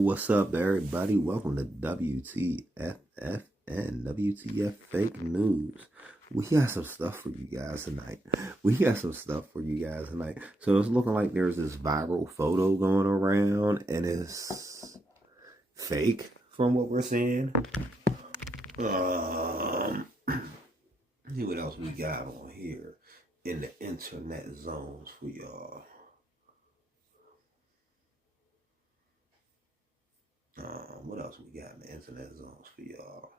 What's up, everybody? Welcome to WTF Fake News. We got some stuff for you guys tonight. So it's looking like there's this viral photo going around, and it's fake from what we're seeing. See what else we got on here in the internet zones for y'all. What else we got in the internet zones for y'all?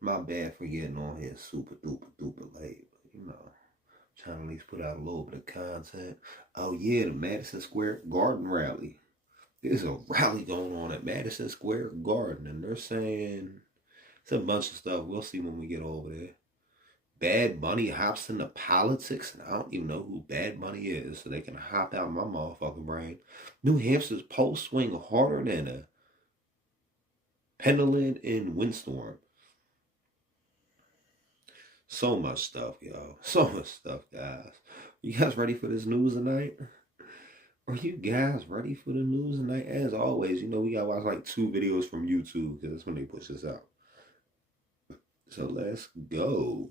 My bad for getting on here super duper late, but trying to at least put out a little bit of content. Oh yeah, the Madison Square Garden rally. There's a rally going on at Madison Square Garden, and they're saying it's a bunch of stuff. We'll see when we get over there. Bad Bunny hops into politics, and I don't even know who Bad Bunny is, so they can hop out my motherfucking brain. New Hampshire's polls swing harder than a pendulum in windstorm. So much stuff, y'all. So much stuff, guys. You guys ready for this news tonight? Are you guys ready for the news tonight? As always, we gotta watch like 2 videos from YouTube because that's when they push this out. So let's go.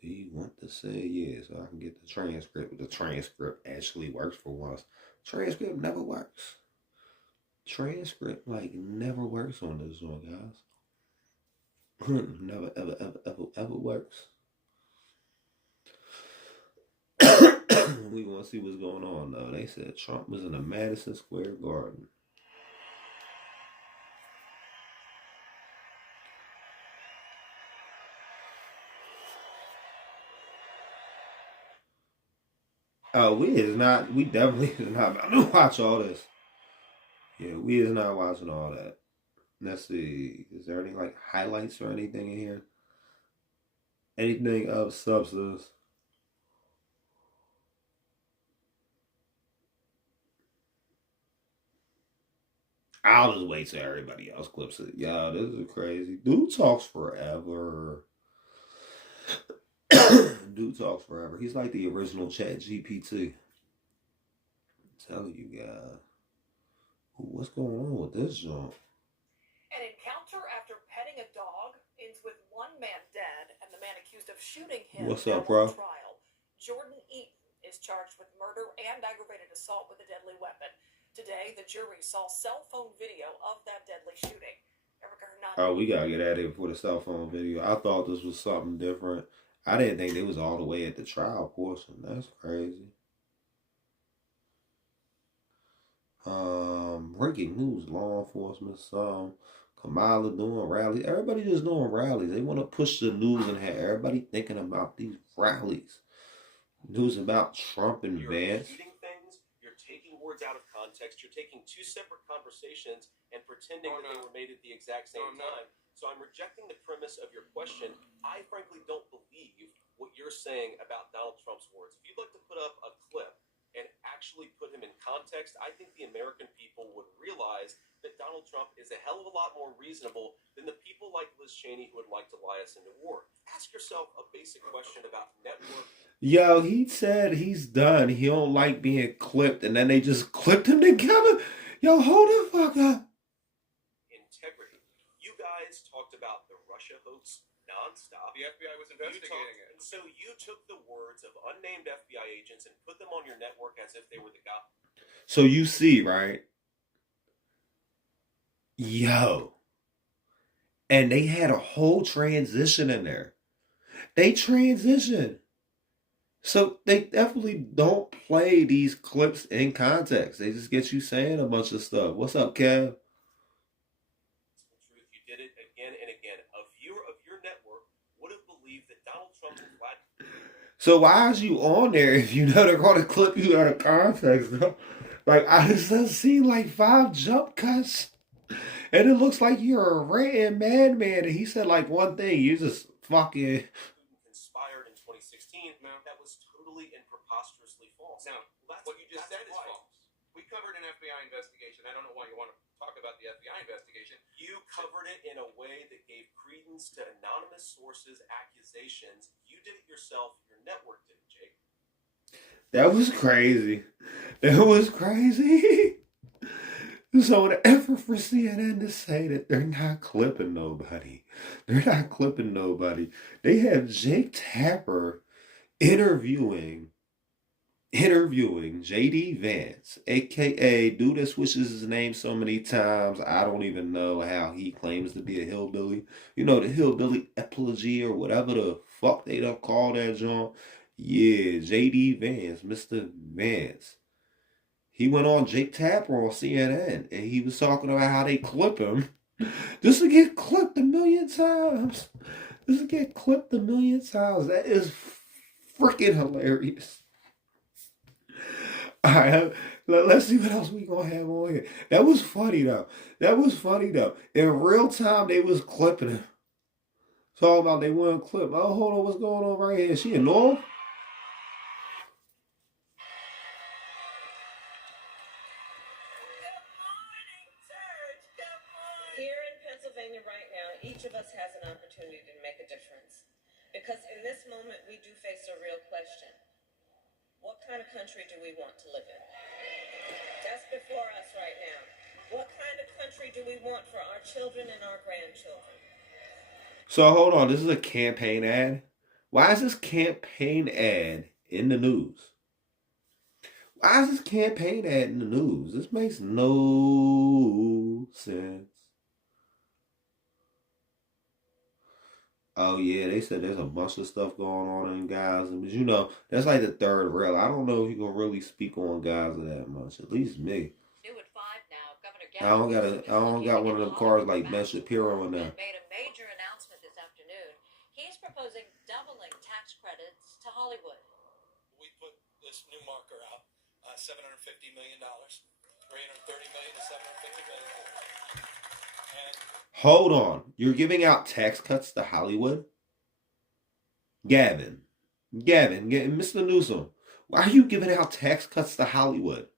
Do you want to say yes? So I can get the transcript. The transcript actually works for once. Transcript never works. Transcript never works on this one, guys. Never ever works. We want to see what's going on though. They said Trump was in the Madison Square Garden. We definitely is not about to watch all this. Yeah, we is not watching all that. Let's see. Is there any highlights or anything in here? Anything of substance? I'll just wait till everybody else clips it. Yo, this is crazy. Dude talks forever. Dude talks forever. He's like the original ChatGPT. I'm telling you guys. What's going on with this junk? An encounter after petting a dog ends with one man dead and the man accused of shooting him. What's up, bro? Trial. Jordan Eaton is charged with murder and aggravated assault with a deadly weapon. Today, the jury saw cell phone video of that deadly shooting. Erica Hernandez. Oh, we gotta get out of here for the cell phone video. I thought this was something different. I didn't think it was all the way at the trial portion. That's crazy. Breaking news: law enforcement saw Kamala doing rallies. Everybody just doing rallies. They want to push the news and have everybody thinking about these rallies. News about Trump and Vance. You're taking words out of context. You're taking 2 separate conversations and pretending that they were made at the exact same time. So I'm rejecting the premise of your question. I frankly don't believe what you're saying about Donald Trump's words. If you'd like to put up a clip and actually put him in context, I think the American people would realize that Donald Trump is a hell of a lot more reasonable than the people like Liz Cheney who would like to lie us into war. Ask yourself a basic question about network. Yo, he said he's done. He don't like being clipped, and then they just clipped him together. Yo, hold the fuck up. Integrity. You guys talked about the Russia hoax nonstop. The FBI was investigating it. And so you took the words of unnamed FBI agents and put them on your network as if they were the guy. So you see, right? Yo. And they had a whole transition in there. They transitioned. So they definitely don't play these clips in context. They just get you saying a bunch of stuff. What's up, Kev? Truth, you did it again and again. A viewer of your network would have believed that Donald Trump was black. So why is you on there if you know they're going to clip you out of context, though? I just seen 5 jump cuts. And it looks like you're a ranting madman. And he said one thing. You just fucking... Conspired in 2016. No. That was totally and preposterously false. No, what you just said is false. We covered an FBI investigation. I don't know why you want to talk about the FBI investigation. You covered it in a way that gave credence to anonymous sources' accusations. You did it yourself. Your network did it, Jake. That was crazy. That was crazy. So the effort for CNN to say that they're not clipping nobody. They're not clipping nobody. They have Jake Tapper interviewing JD Vance, aka dude that switches his name so many times, I don't even know how he claims to be a hillbilly. You know, the hillbilly epilogy or whatever the fuck they don't call that joint. Yeah, JD Vance, Mr. Vance. He went on Jake Tapper on CNN and he was talking about how they clip him just to get clipped a million times. Just to get clipped a million times. That is freaking hilarious. All right, let's see what else we gonna have on here. That was funny though. In real time, they was clipping him. Talking about they weren't clip. Oh, hold on, what's going on right here? Is she a North? Here in Pennsylvania right now, each of us has an opportunity to make a difference. Because in this moment, we do face a real question. What kind of country do we want to live in? That's before us right now. What kind of country do we want for our children and our grandchildren? So hold on, this is a campaign ad? Why is this campaign ad in the news? Why is this campaign ad in the news? This makes no sense. Oh yeah, they said there's a bunch of stuff going on in Gaza, but you know, that's like the third rail. I don't know if you can really speak on Gaza that much. At least me. New at 5 now, Governor I don't got one of them cars like Ben Shapiro in there. Made a major announcement this afternoon. He's proposing doubling tax credits to Hollywood. We put this new marker out, $750 million, $330 million to $750 million. And Hold on. You're giving out tax cuts to Hollywood? Gavin, Mr. Newsom, why are you giving out tax cuts to Hollywood?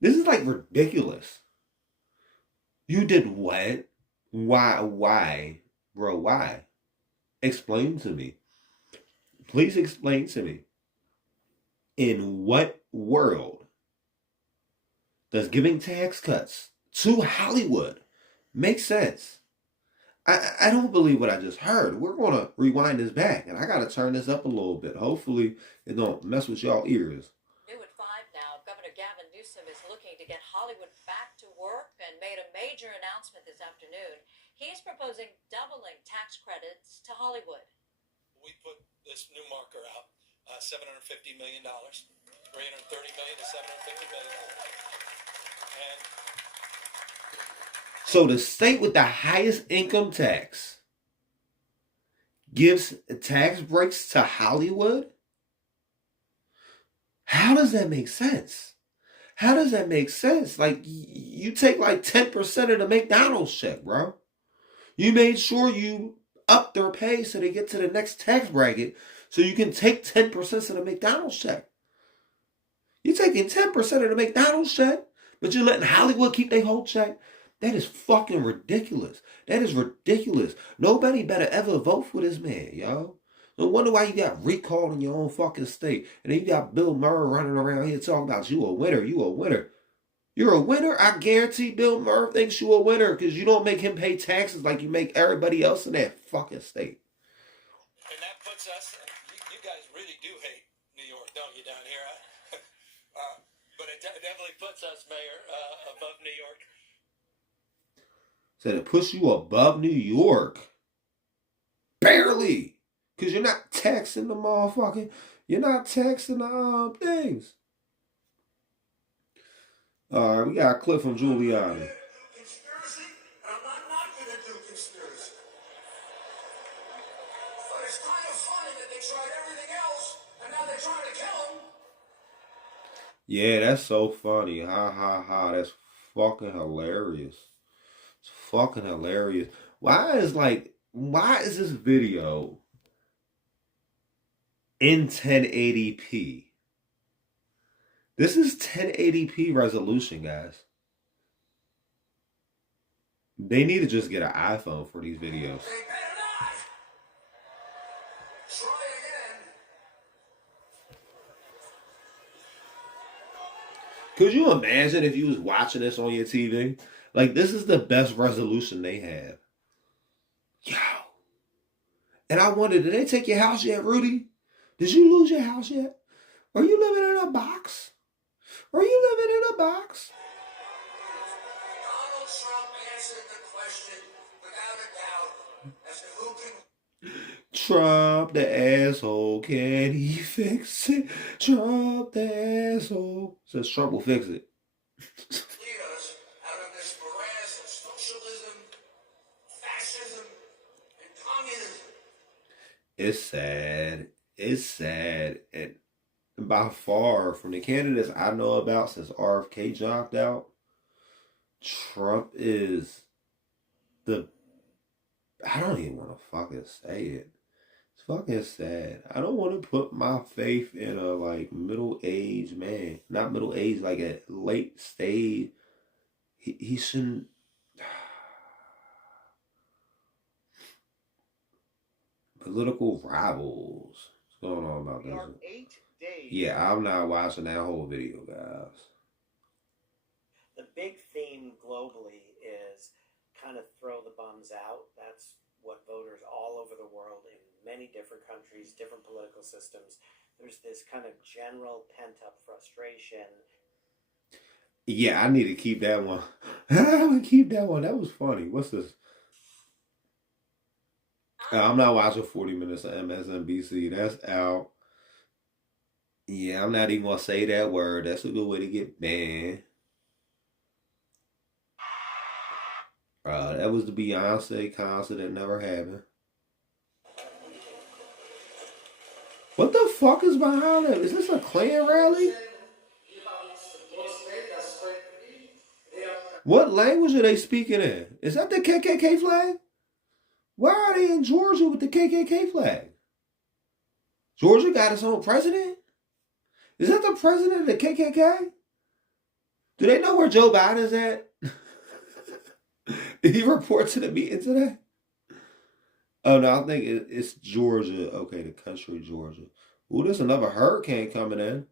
This is like ridiculous. You did what? Why? Bro, why? Explain to me. Please explain to me. In what world does giving tax cuts to Hollywood make sense? I don't believe what I just heard. We're going to rewind this back, and I got to turn this up a little bit. Hopefully, it don't mess with y'all ears. New at 5 now, Governor Gavin Newsom is looking to get Hollywood back to work and made a major announcement this afternoon. He's proposing doubling tax credits to Hollywood. we put this new marker out, $750 million, $330 million to $750 million. And So the state with the highest income tax gives tax breaks to Hollywood? How does that make sense? How does that make sense? Like, you take like 10% of the McDonald's check, bro. You made sure you up their pay so they get to the next tax bracket so you can take 10% of the McDonald's check. You're taking 10% of the McDonald's check, but you're letting Hollywood keep their whole check? That is fucking ridiculous. That is ridiculous. Nobody better ever vote for this man, yo. No wonder why you got recalled in your own fucking state. And then you got Bill Murray running around here talking about you a winner, you a winner. You're a winner? I guarantee Bill Murray thinks you a winner because you don't make him pay taxes like you make everybody else in that fucking state. and that puts us, you guys really do hate New York, don't you, down here? But it definitely puts us, Mayor, above New York. Said it puts you above New York. Barely. Because you're not taxing the motherfucking, you're not taxing the things. All right, we got a clip from Giuliani. Conspiracy, and I'm not going to do conspiracy. But it's kind of funny that they tried everything else, and now they're trying to kill him. Yeah, that's so funny. Ha ha ha. That's fucking hilarious. It's fucking hilarious. Why is this video in 1080p? This is 1080p resolution, guys. They need to just get an iPhone for these videos. They better not. Try again. Could you imagine if you was watching this on your TV? Like, this is the best resolution they have. Yo. And I wonder, did they take your house yet, Rudy? Did you lose your house yet? Are you living in a box? Are you living in a box? Donald Trump answered the question without a doubt as to who can Trump the asshole, can he fix it? Trump the asshole. Says Trump will fix it. lead us out of this morass of socialism, fascism, and communism. It's sad. It's sad. And by far, from the candidates I know about since RFK dropped out, Trump is the... I don't even want to fucking say it. It's fucking sad. I don't want to put my faith in a, like, middle-aged man. Not middle-aged, like a late stage. He shouldn't... Political rivals. What's going on about We are this? 8 days. Yeah, I'm not watching that whole video, guys. The big theme globally is kind of throw the bums out. That's what voters all over the world in many different countries, different political systems, there's this kind of general pent-up frustration. Yeah, I need to keep that one. I would keep that one. That was funny. What's this? I'm not watching 40 minutes of MSNBC. That's out. Yeah, I'm not even going to say that word. That's a good way to get banned. That was the Beyonce concert that never happened. What the fuck is behind it? Is this a Klan rally? What language are they speaking in? Is that the KKK flag? Why are they in Georgia with the KKK flag? Georgia got its own president? Is that the president of the KKK? Do they know where Joe Biden's at? Did he report to the meeting today? Oh, no, I think it's Georgia. Okay, the country Georgia. Ooh, there's another hurricane coming in.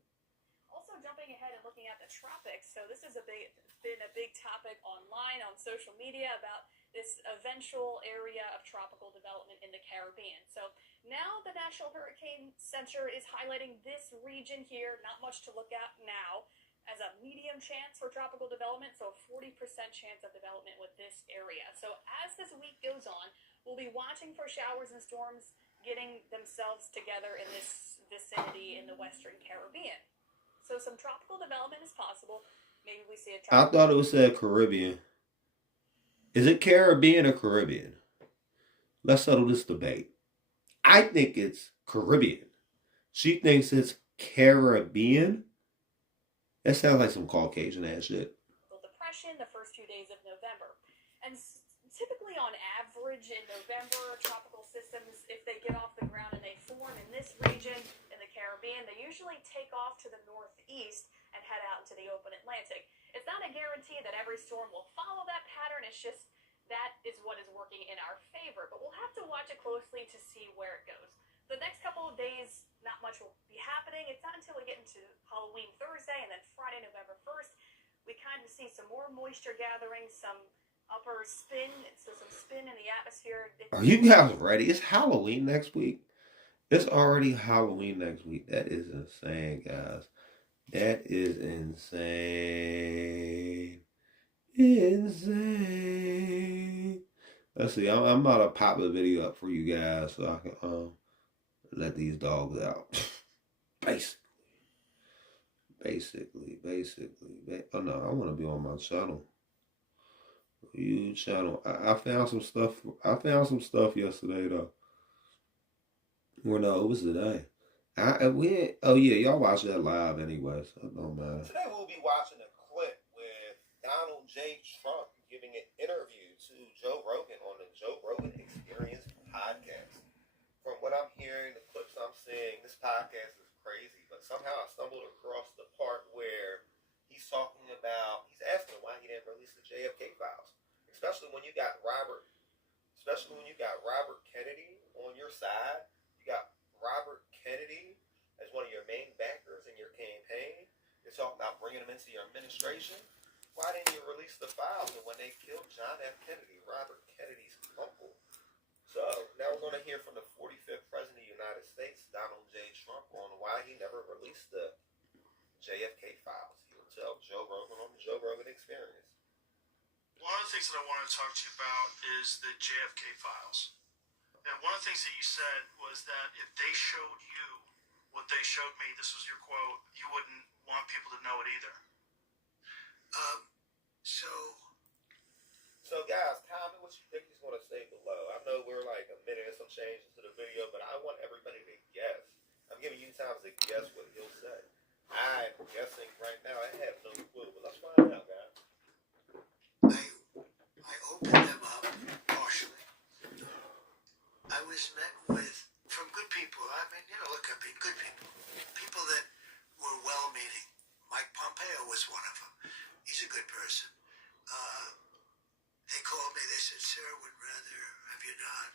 Also jumping ahead and looking at the tropics. So this has been a big topic online, on social media, about this eventual area of tropical development in the Caribbean. So now the National Hurricane Center is highlighting this region here, not much to look at now, as a medium chance for tropical development, so a 40% chance of development with this area. So as this week goes on, we'll be watching for showers and storms getting themselves together in this vicinity in the Western Caribbean. So some tropical development is possible. Maybe we see a tropical... I thought it was said Caribbean. Is it Caribbean or Caribbean? Let's settle this debate. I think it's Caribbean. She thinks it's Caribbean. That sounds like some Caucasian ass shit. Depression the first 2 days of November. And typically on average in November, tropical systems, if they get off the ground and they form in this region in the Caribbean, they usually take off to the northeast and head out into the open Atlantic. It's not a guarantee that every storm will follow that pattern. It's just that is what is working in our favor. But we'll have to watch it closely to see where it goes. The next couple of days, not much will be happening. It's not until we get into Halloween Thursday and then Friday, November 1st, we kind of see some more moisture gathering, some upper spin, so some spin in the atmosphere. Are you guys ready? It's Halloween next week. It's already Halloween next week. That is insane, guys. That is insane. Insane. Let's see. I'm about to pop a video up for you guys so I can let these dogs out. Basically. Oh no, I want to be on my channel. You channel. I found some stuff. I found some stuff yesterday though. Well, no, it was today. Oh yeah, y'all watch that live anyway, so it don't matter. Today we'll be watching a clip with Donald J. Trump giving an interview to Joe Rogan on the Joe Rogan Experience podcast. From what I'm hearing, the clips I'm seeing, this podcast is crazy, but somehow I stumbled across the part where he's talking about, he's asking why he didn't release the JFK files, especially when you got Robert Kennedy on your side. You got Robert Kennedy as one of your main backers in your campaign. You're talking about bringing them into your administration? Why didn't you release the files of when they killed John F. Kennedy, Robert Kennedy's uncle? So now we're going to hear from the 45th President of the United States, Donald J. Trump, on why he never released the JFK files. He will tell Joe Rogan on the Joe Rogan Experience. One of the things that I want to talk to you about is the JFK files. And one of the things that you said was that if they showed you what they showed me, this was your quote, you wouldn't want people to know it either. So guys, comment what you think he's going to say below. I know we're like a minute and some change into the video, but I want everybody to guess. I'm giving you time to guess what he'll say. I'm guessing right now. I have no clue, but let's find out, guys. I opened them up partially. I was met with, from good people, I mean, you know, look, I mean, good people. People that were well-meaning. Mike Pompeo was one of them. He's a good person. They called me, they said, sir, would rather have you not.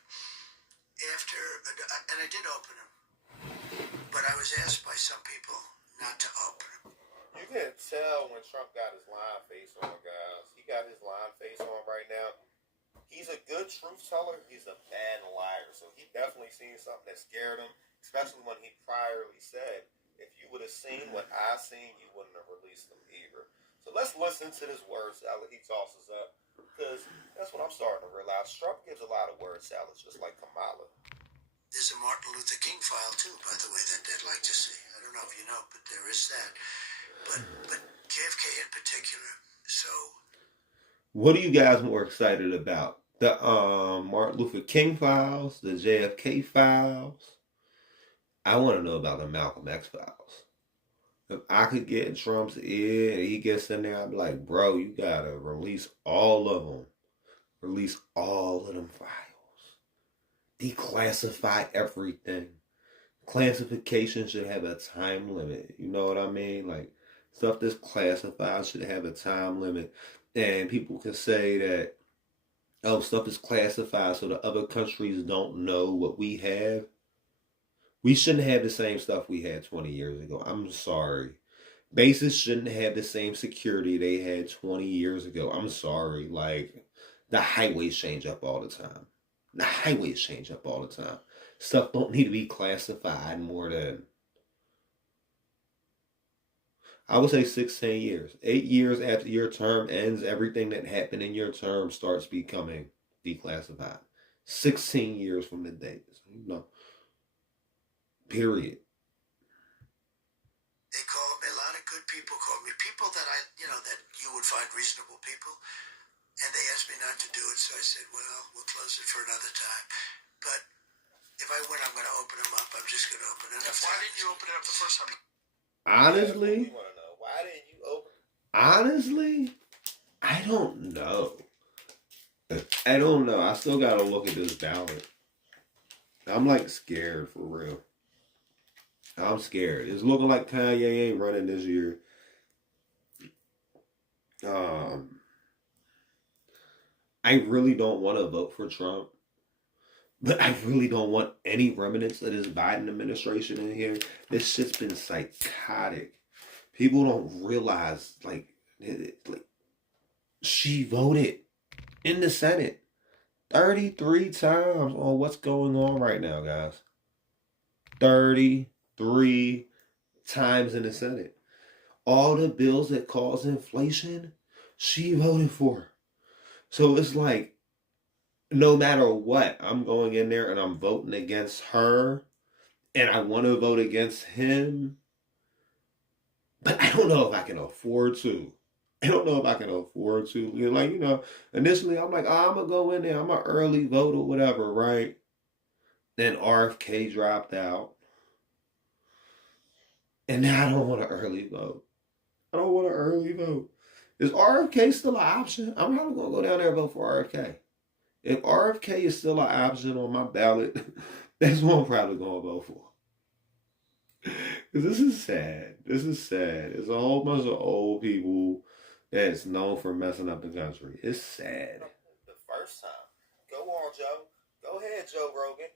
And I did open them. But I was asked by some people not to open them. You can tell when Trump got his lying face on, guys. He got his lying face on right now. He's a good truth teller. He's a bad liar. So he definitely seen something that scared him, especially when he priorly said, if you would have seen what I seen, you wouldn't have released them either. So let's listen to this word salad he tosses up, because that's what I'm starting to realize. Trump gives a lot of word salads, just like Kamala. There's a Martin Luther King file, too, by the way, that they'd like to see. I don't know if you know, but there is that. But JFK in particular, so... What are you guys more excited about? The Martin Luther King files? The JFK files? I want to know about the Malcolm X files. If I could get in Trump's ear and he gets in there, I'd be like, bro, you gotta release all of them. Release all of them files. Declassify everything. Classification should have a time limit. You know what I mean? Like, stuff that's classified should have a time limit. And people can say that, oh, stuff is classified so the other countries don't know what we have. We shouldn't have the same stuff we had 20 years ago. I'm sorry. Bases shouldn't have the same security they had 20 years ago. I'm sorry. Like, the highways change up all the time. The highways change up all the time. Stuff don't need to be classified more than, I would say 16 years. 8 years after your term ends, everything that happened in your term starts becoming declassified. 16 years from the date. You know. Period. They called me, a lot of good people called me, people that that you would find reasonable people, and they asked me not to do it, so I said, well, we'll close it for another time. But if I win, I'm going to open them up. I'm just going to open it up. Why didn't you open it up the first time? Honestly? We want to know. Why didn't you open it? Honestly? I don't know. I don't know. I still got to look at this ballot. I'm like scared for real. I'm scared. It's looking like Kanye ain't running this year. I really don't want to vote for Trump. But I really don't want any remnants of this Biden administration in here. This shit's been psychotic. People don't realize, like she voted in the Senate 33 times on what's going on right now, guys. 33 times in the Senate. All the bills that cause inflation, she voted for. So it's like, no matter what, I'm going in there and I'm voting against her, and I want to vote against him, but I don't know if I can afford to. Initially I'm like, I'm going to go in there. I'm an early vote or whatever, right? Then RFK dropped out. And now I don't want an early vote. Is RFK still an option? I'm probably going to go down there and vote for RFK. If RFK is still an option on my ballot, that's what I'm probably going to vote for. Because this is sad. It's a whole bunch of old people that's known for messing up the country. It's sad. The first time. Go on, Joe. Go ahead, Joe Rogan.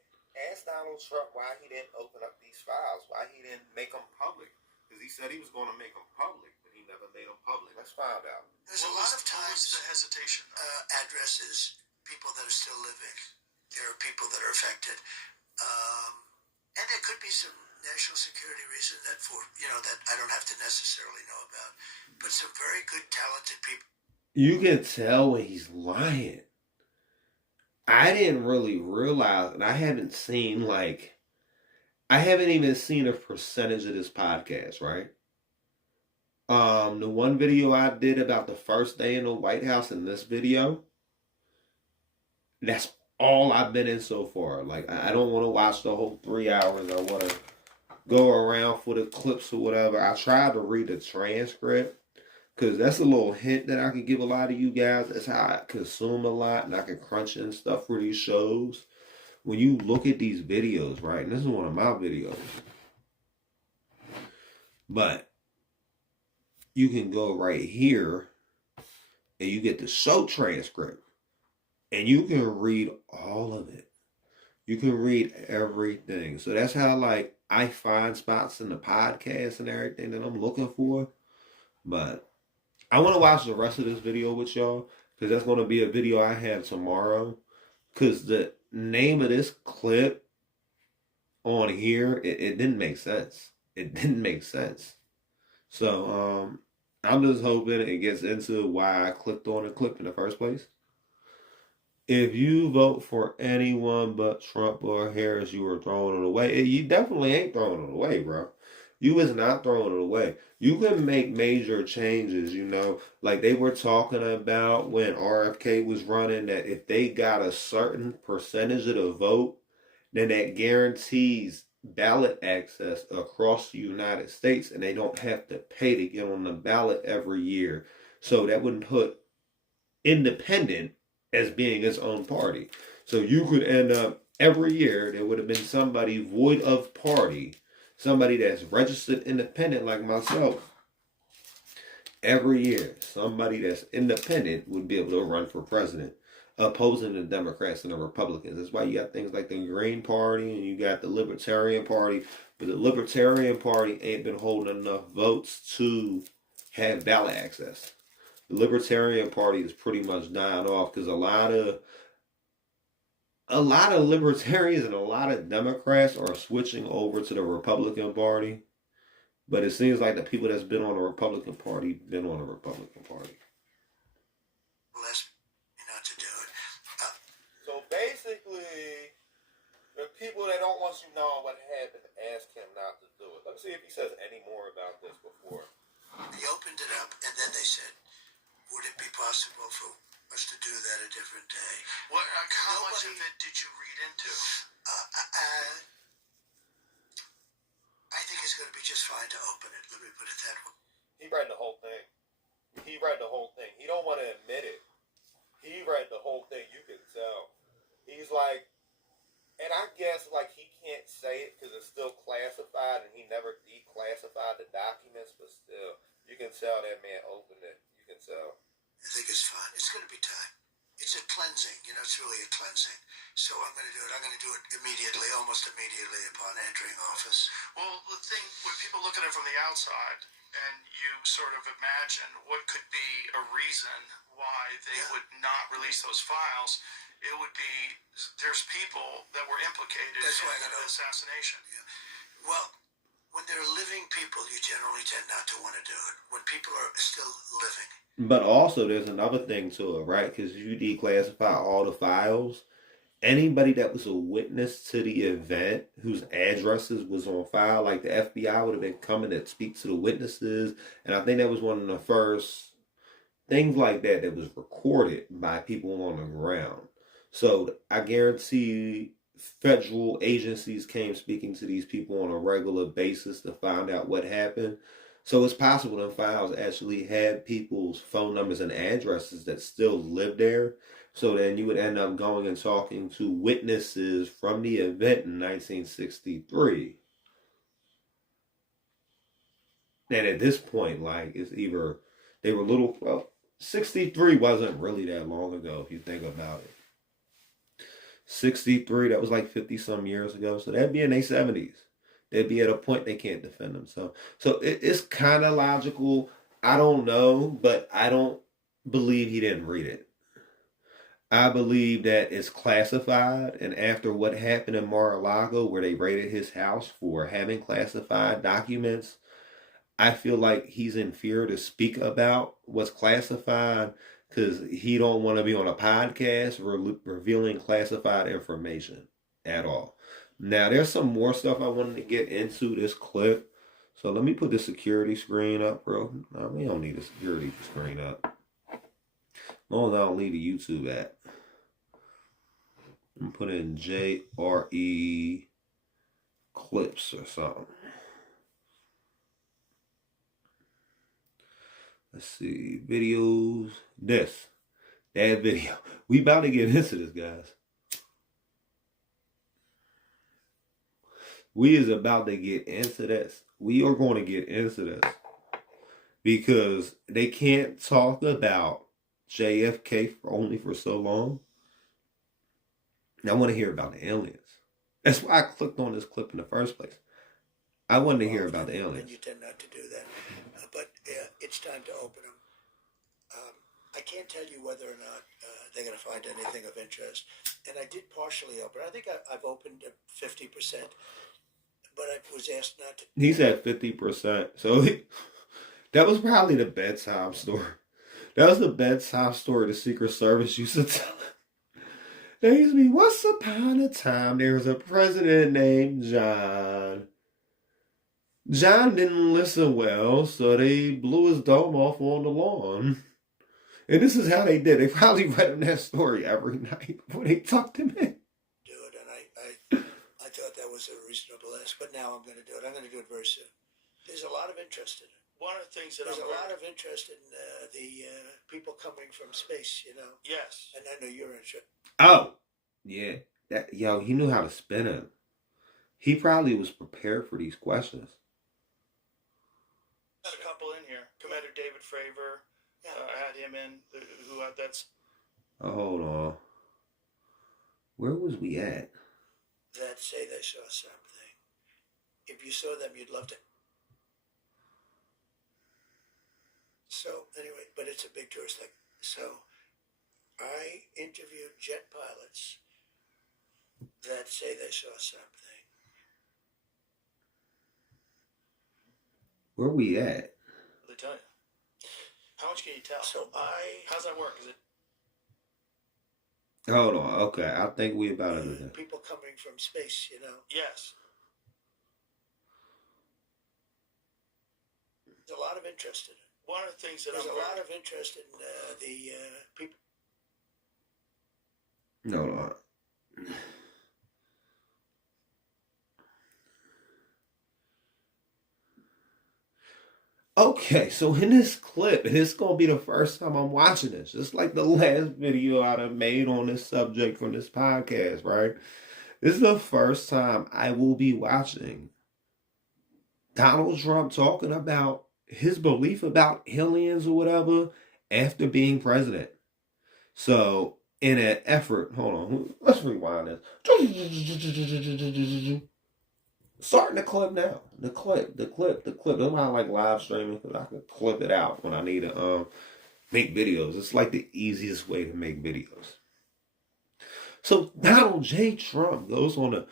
Ask Donald Trump why he didn't open up these files, why he didn't make them public. Because he said he was going to make them public, but he never made them public. Let's find out. There's a What lot was- of times what was the hesitation? addresses people that are still living. There are people that are affected, and there could be some national security reason that that I don't have to necessarily know about. But some very good, talented people. You can tell when he's lying. I didn't really realize, and I haven't even seen a percentage of this podcast, right? The one video I did about the first day in the White House and this video, that's all I've been in so far. Like, I don't want to watch the whole 3 hours. I want to go around for the clips or whatever. I tried to read the transcript because that's a little hint that I can give a lot of you guys. That's how I consume a lot and I can crunch in stuff for these shows. When you look at these videos, right, and this is one of my videos, but you can go right here and you get the show transcript and you can read all of it. You can read everything. So that's how, like, I find spots in the podcast and everything that I'm looking for. But I want to watch the rest of this video with y'all because that's going to be a video I have tomorrow. Because the name of this clip on here, it didn't make sense. It didn't make sense. So I'm just hoping it gets into why I clicked on the clip in the first place. If you vote for anyone but Trump or Harris, you are throwing it away. You definitely ain't throwing it away, bro. You is not throwing it away. You can make major changes, like they were talking about when RFK was running, that if they got a certain percentage of the vote, then that guarantees ballot access across the United States and they don't have to pay to get on the ballot every year. So that would put independent as being its own party. So you could end up every year, there would have been somebody void of party, somebody that's registered independent like myself. Every year, somebody that's independent would be able to run for president, opposing the Democrats and the Republicans. That's why you got things like the Green Party and you got the Libertarian Party. But the Libertarian Party ain't been holding enough votes to have ballot access. The Libertarian Party is pretty much dying off because a lot of libertarians and a lot of Democrats are switching over to the Republican Party. But it seems like the people that's been on the Republican Party been on the Republican Party. Not to do it. So basically, the people that don't want you knowing what happened ask him not to do it. Let's see if he says any more about this before. He opened it up, and then they said, would it be possible for us to do that a different day? How much of it did you read into? I think it's going to be just fine to open it. Let me put it that way. He read the whole thing. He don't want to admit it. He read the whole thing. You can tell. He's like, and I guess like he can't say it because it's still classified and he never declassified the documents, but still, you can tell that man opened it. You can tell. I think it's fine. It's going to be time. It's a cleansing. It's really a cleansing. So I'm going to do it. I'm going to do it immediately, almost immediately upon entering office. Well, the thing, when people look at it from the outside, and you sort of imagine what could be a reason why they would not release those files, it would be there's people that were implicated in the assassination. Yeah. Well, when they're living people, you generally tend not to want to do it. When people are still living. But also, there's another thing to it, right? Because if you declassify all the files, anybody that was a witness to the event whose addresses was on file, like the FBI would have been coming to speak to the witnesses. And I think that was one of the first things like that that was recorded by people on the ground. So I guarantee federal agencies came speaking to these people on a regular basis to find out what happened. So it's possible them files actually had people's phone numbers and addresses that still live there. So then you would end up going and talking to witnesses from the event in 1963. And at this point, like, it's either they were 63 wasn't really that long ago if you think about it. 63, that was like 50 some years ago. So that'd be in their 70s. They'd be at a point they can't defend themselves. So it's kind of logical. I don't know, but I don't believe he didn't read it. I believe that it's classified, and after what happened in Mar-a-Lago, where they raided his house for having classified documents, I feel like he's in fear to speak about what's classified because he don't want to be on a podcast revealing classified information at all. Now, there's some more stuff I wanted to get into this clip. So let me put the security screen up, bro. No, we don't need a security screen up. As long as I don't leave the YouTube at. I'm put in JRE clips or something. Let's see. Videos. That video. We about to get into this, guys. We is about to get into this. We are going to get into this. Because they can't talk about JFK only for so long. I want to hear about the aliens. That's why I clicked on this clip in the first place. I wanted to hear about the aliens. And you tend not to do that. But it's time to open them. I can't tell you whether or not they're going to find anything of interest. And I did partially open. I think I've opened 50%. But I was asked not to. He said 50%. So that was probably the bedtime story. That was the bedtime story the Secret Service used to tell. They used to be, once upon a time, there was a president named John. John didn't listen well, so they blew his dome off on the lawn. And this is how they did. They probably read him that story every night before they tucked him in. Do it, and I thought that was a reasonable ask, but now I'm going to do it. I'm going to do it very soon. There's a lot of interest in it. One of the things that There's a lot of interest in the people coming from space, you know. Yes. And I know you're interested. Oh, yeah. He knew how to spin it. He probably was prepared for these questions. Got a couple in here. Commander David Fravor. I had him in. That's. Oh, hold on. Where was we at? That say they saw something. If you saw them, you'd love to. So, anyway, but it's a big tourist thing. So, I interviewed jet pilots that say they saw something. Where we at? They tell you. How much can you tell? So how's that work? Is it? Hold on. Okay, I think we about to do that. People coming from space, you know. Yes. There's a lot of interest in it. One of the things that There's a lot of interest in the people. Hold on. Okay, so in this clip, and it's going to be the first time I'm watching this, just like the last video I done made on this subject from this podcast, right? This is the first time I will be watching Donald Trump talking about his belief about aliens or whatever after being president. So, in an effort, hold on, let's rewind this. Starting the clip now. The clip. I'm not like live streaming because I can clip it out when I need to make videos. It's like the easiest way to make videos. So Donald J. Trump goes on a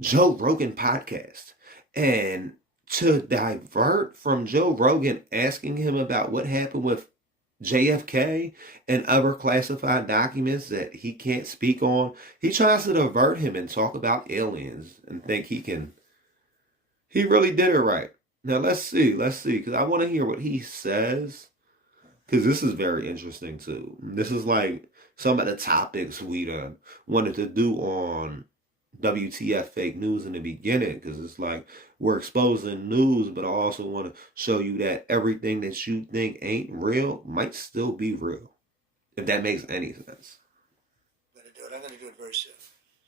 Joe Rogan podcast, and to divert from Joe Rogan asking him about what happened with JFK and other classified documents that he can't speak on, he tries to divert him and talk about aliens and think he can. He really did it right. Now, let's see, because I want to hear what he says, because this is very interesting, too. This is like some of the topics we wanted to do on WTF Fake News in the beginning, because it's like we're exposing news, but I also want to show you that everything that you think ain't real might still be real, if that makes any sense. I'm going to do it very soon.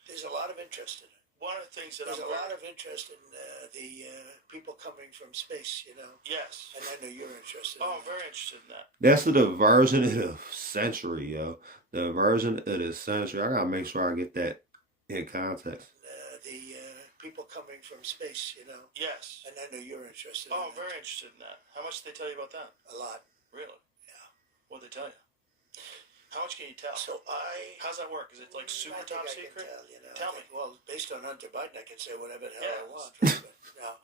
There's a lot of interest in it. One of the things that There's a lot of interest in the people coming from space, you know. Yes. And I know you're interested. Oh, I'm very interested in that. That's the version of the century, yo. The version of the century. I gotta make sure I get that in context. The people coming from space, you know. Yes. And I know you're interested Oh, in I'm very interested in that. How much did they tell you about that? a lot. Really? Yeah. What did they tell you? How much can you tell? So How's that work? Is it like super I think top I secret? Can tell, you know. Tell me. Well, based on Hunter Biden, I can say whatever the hell Yeah. I want. Right?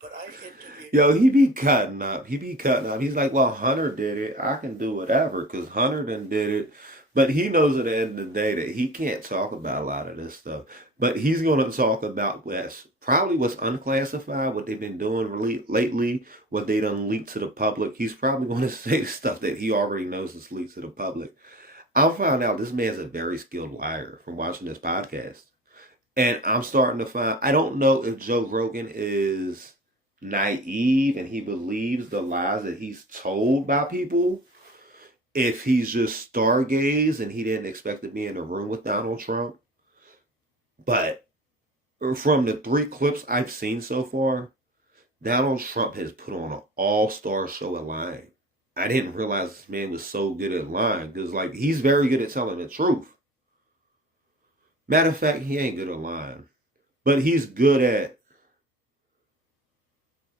But I interviewed. Yo, he be cutting up. He's like, well, Hunter did it. I can do whatever because Hunter done did it. But he knows at the end of the day that he can't talk about a lot of this stuff. But he's going to talk about probably what's unclassified, what they've been doing lately, what they done leaked to the public. He's probably going to say stuff that he already knows is leaked to the public. I'll find out this man's a very skilled liar from watching this podcast. And I'm starting to find, I don't know if Joe Rogan is naive and he believes the lies that he's told by people, if he's just stargaze and he didn't expect to be in a room with Donald Trump. But from the 3 clips I've seen so far, Donald Trump has put on an all-star show at lying. I didn't realize this man was so good at lying because, like, he's very good at telling the truth. Matter of fact, he ain't good at lying, but he's good at,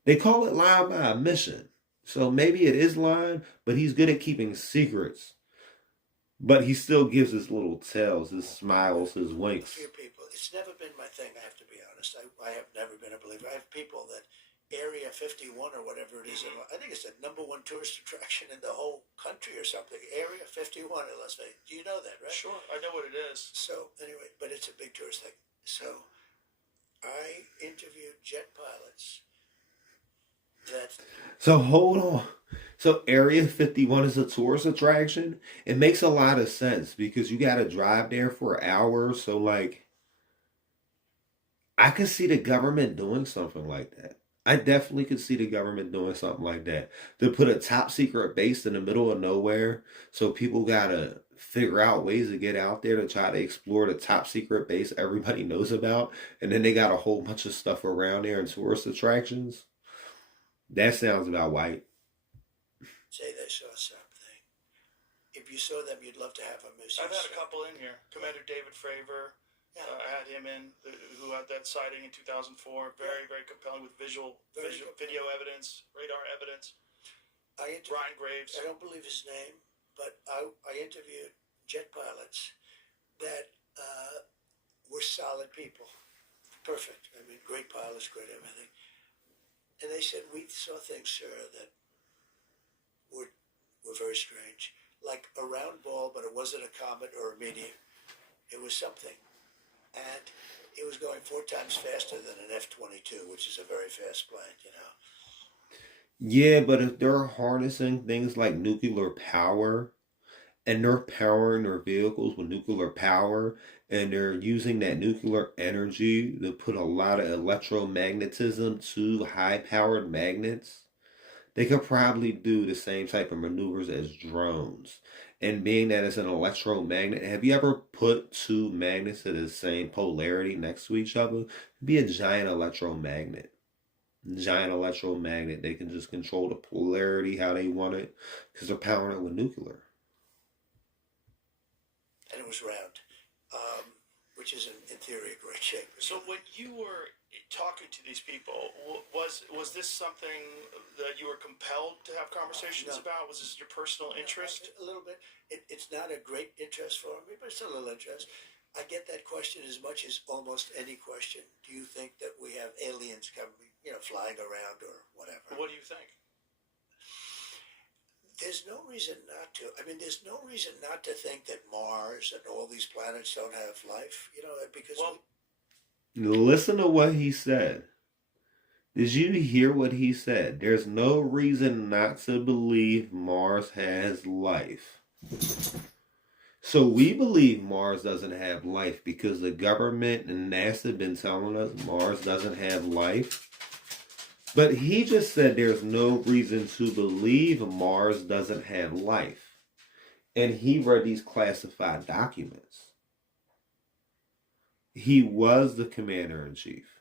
they call it lying by omission. So maybe it is lying, but he's good at keeping secrets. But he still gives his little tells, his smiles, his winks. A few people. It's never been my thing, I have to be honest. I have never been a believer. I have people that Area 51 or whatever it is, I think it's the #1 tourist attraction in the whole country or something. Area 51 in Las Vegas. Do you know that, right? Sure, I know what it is. So anyway, but it's a big tourist thing. So I interviewed jet pilots that. So hold on. So Area 51 is a tourist attraction? It makes a lot of sense because you got to drive there for hours. So, like, I could see the government doing something like that. I definitely could see the government doing something like that. To put a top secret base in the middle of nowhere, so people got to figure out ways to get out there to try to explore the top secret base everybody knows about. And then they got a whole bunch of stuff around there and tourist attractions. That sounds about white. Say they saw something. If you saw them, you'd love to have them. I've had a couple in here. Commander David Fravor. Yeah. I had him in, who had that sighting in 2004. Very, very compelling with video evidence, radar evidence. Ryan Graves. I don't believe his name, but I interviewed jet pilots that were solid people. Perfect. I mean, great pilots, great everything. And they said, we saw things, sir, that were very strange. Like a round ball, but it wasn't a comet or a meteor. It was something. And it was going 4 times faster than an F-22, which is a very fast plane, you know. Yeah, but if they're harnessing things like nuclear power, and they're powering their vehicles with nuclear power, and they're using that nuclear energy to put a lot of electromagnetism to high-powered magnets, they could probably do the same type of maneuvers as drones. And being that it's an electromagnet, have you ever put 2 magnets of the same polarity next to each other? It'd be a giant electromagnet. They can just control the polarity how they want it because they're powering it with nuclear. And it was round, which is in theory a great shape. So when you were talking to these people, was this something that you were compelled to have conversations about? Was this your personal interest? A little bit. It's not a great interest for me, but it's a little interest. I get that question as much as almost any question. Do you think that we have aliens coming, flying around or whatever? What do you think? There's no reason not to. I mean, there's no reason not to think that Mars and all these planets don't have life, because... Listen to what he said. Did you hear what he said? There's no reason not to believe Mars has life. So we believe Mars doesn't have life because the government and NASA have been telling us Mars doesn't have life. But he just said there's no reason to believe Mars doesn't have life. And he read these classified documents. He was the commander-in-chief.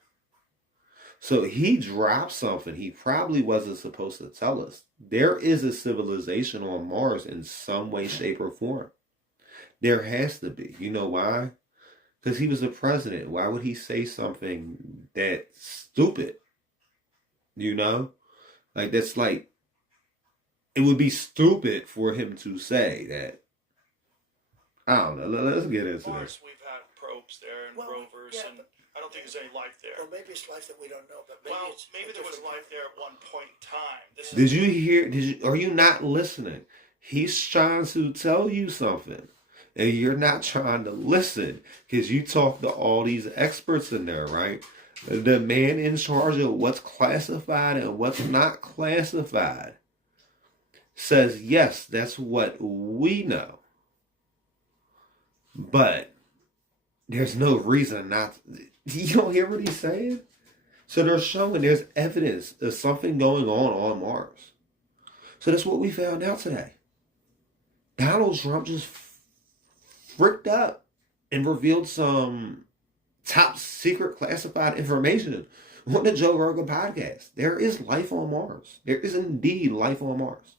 So he dropped something he probably wasn't supposed to tell us. There is a civilization on Mars in some way, shape, or form. There has to be. You know why? Because he was the president. Why would he say something that's stupid? You know? Like, that's like, it would be stupid for him to say that. I don't know. Let's get into Mars, this. we've had probes there and rovers, yeah, and I don't think there's any life there. Well, maybe it's life that we don't know, but maybe there was life there at one point in time. Did you hear? Are you not listening? He's trying to tell you something, and you're not trying to listen because you talk to all these experts in there, right? The man in charge of what's classified and what's not classified says, yes, that's what we know. But there's no reason not to. You don't hear what he's saying? So they're showing there's evidence of something going on Mars. So that's what we found out today. Donald Trump just fricked up and revealed some top secret classified information on the Joe Rogan podcast. There is life on Mars. There is indeed life on Mars.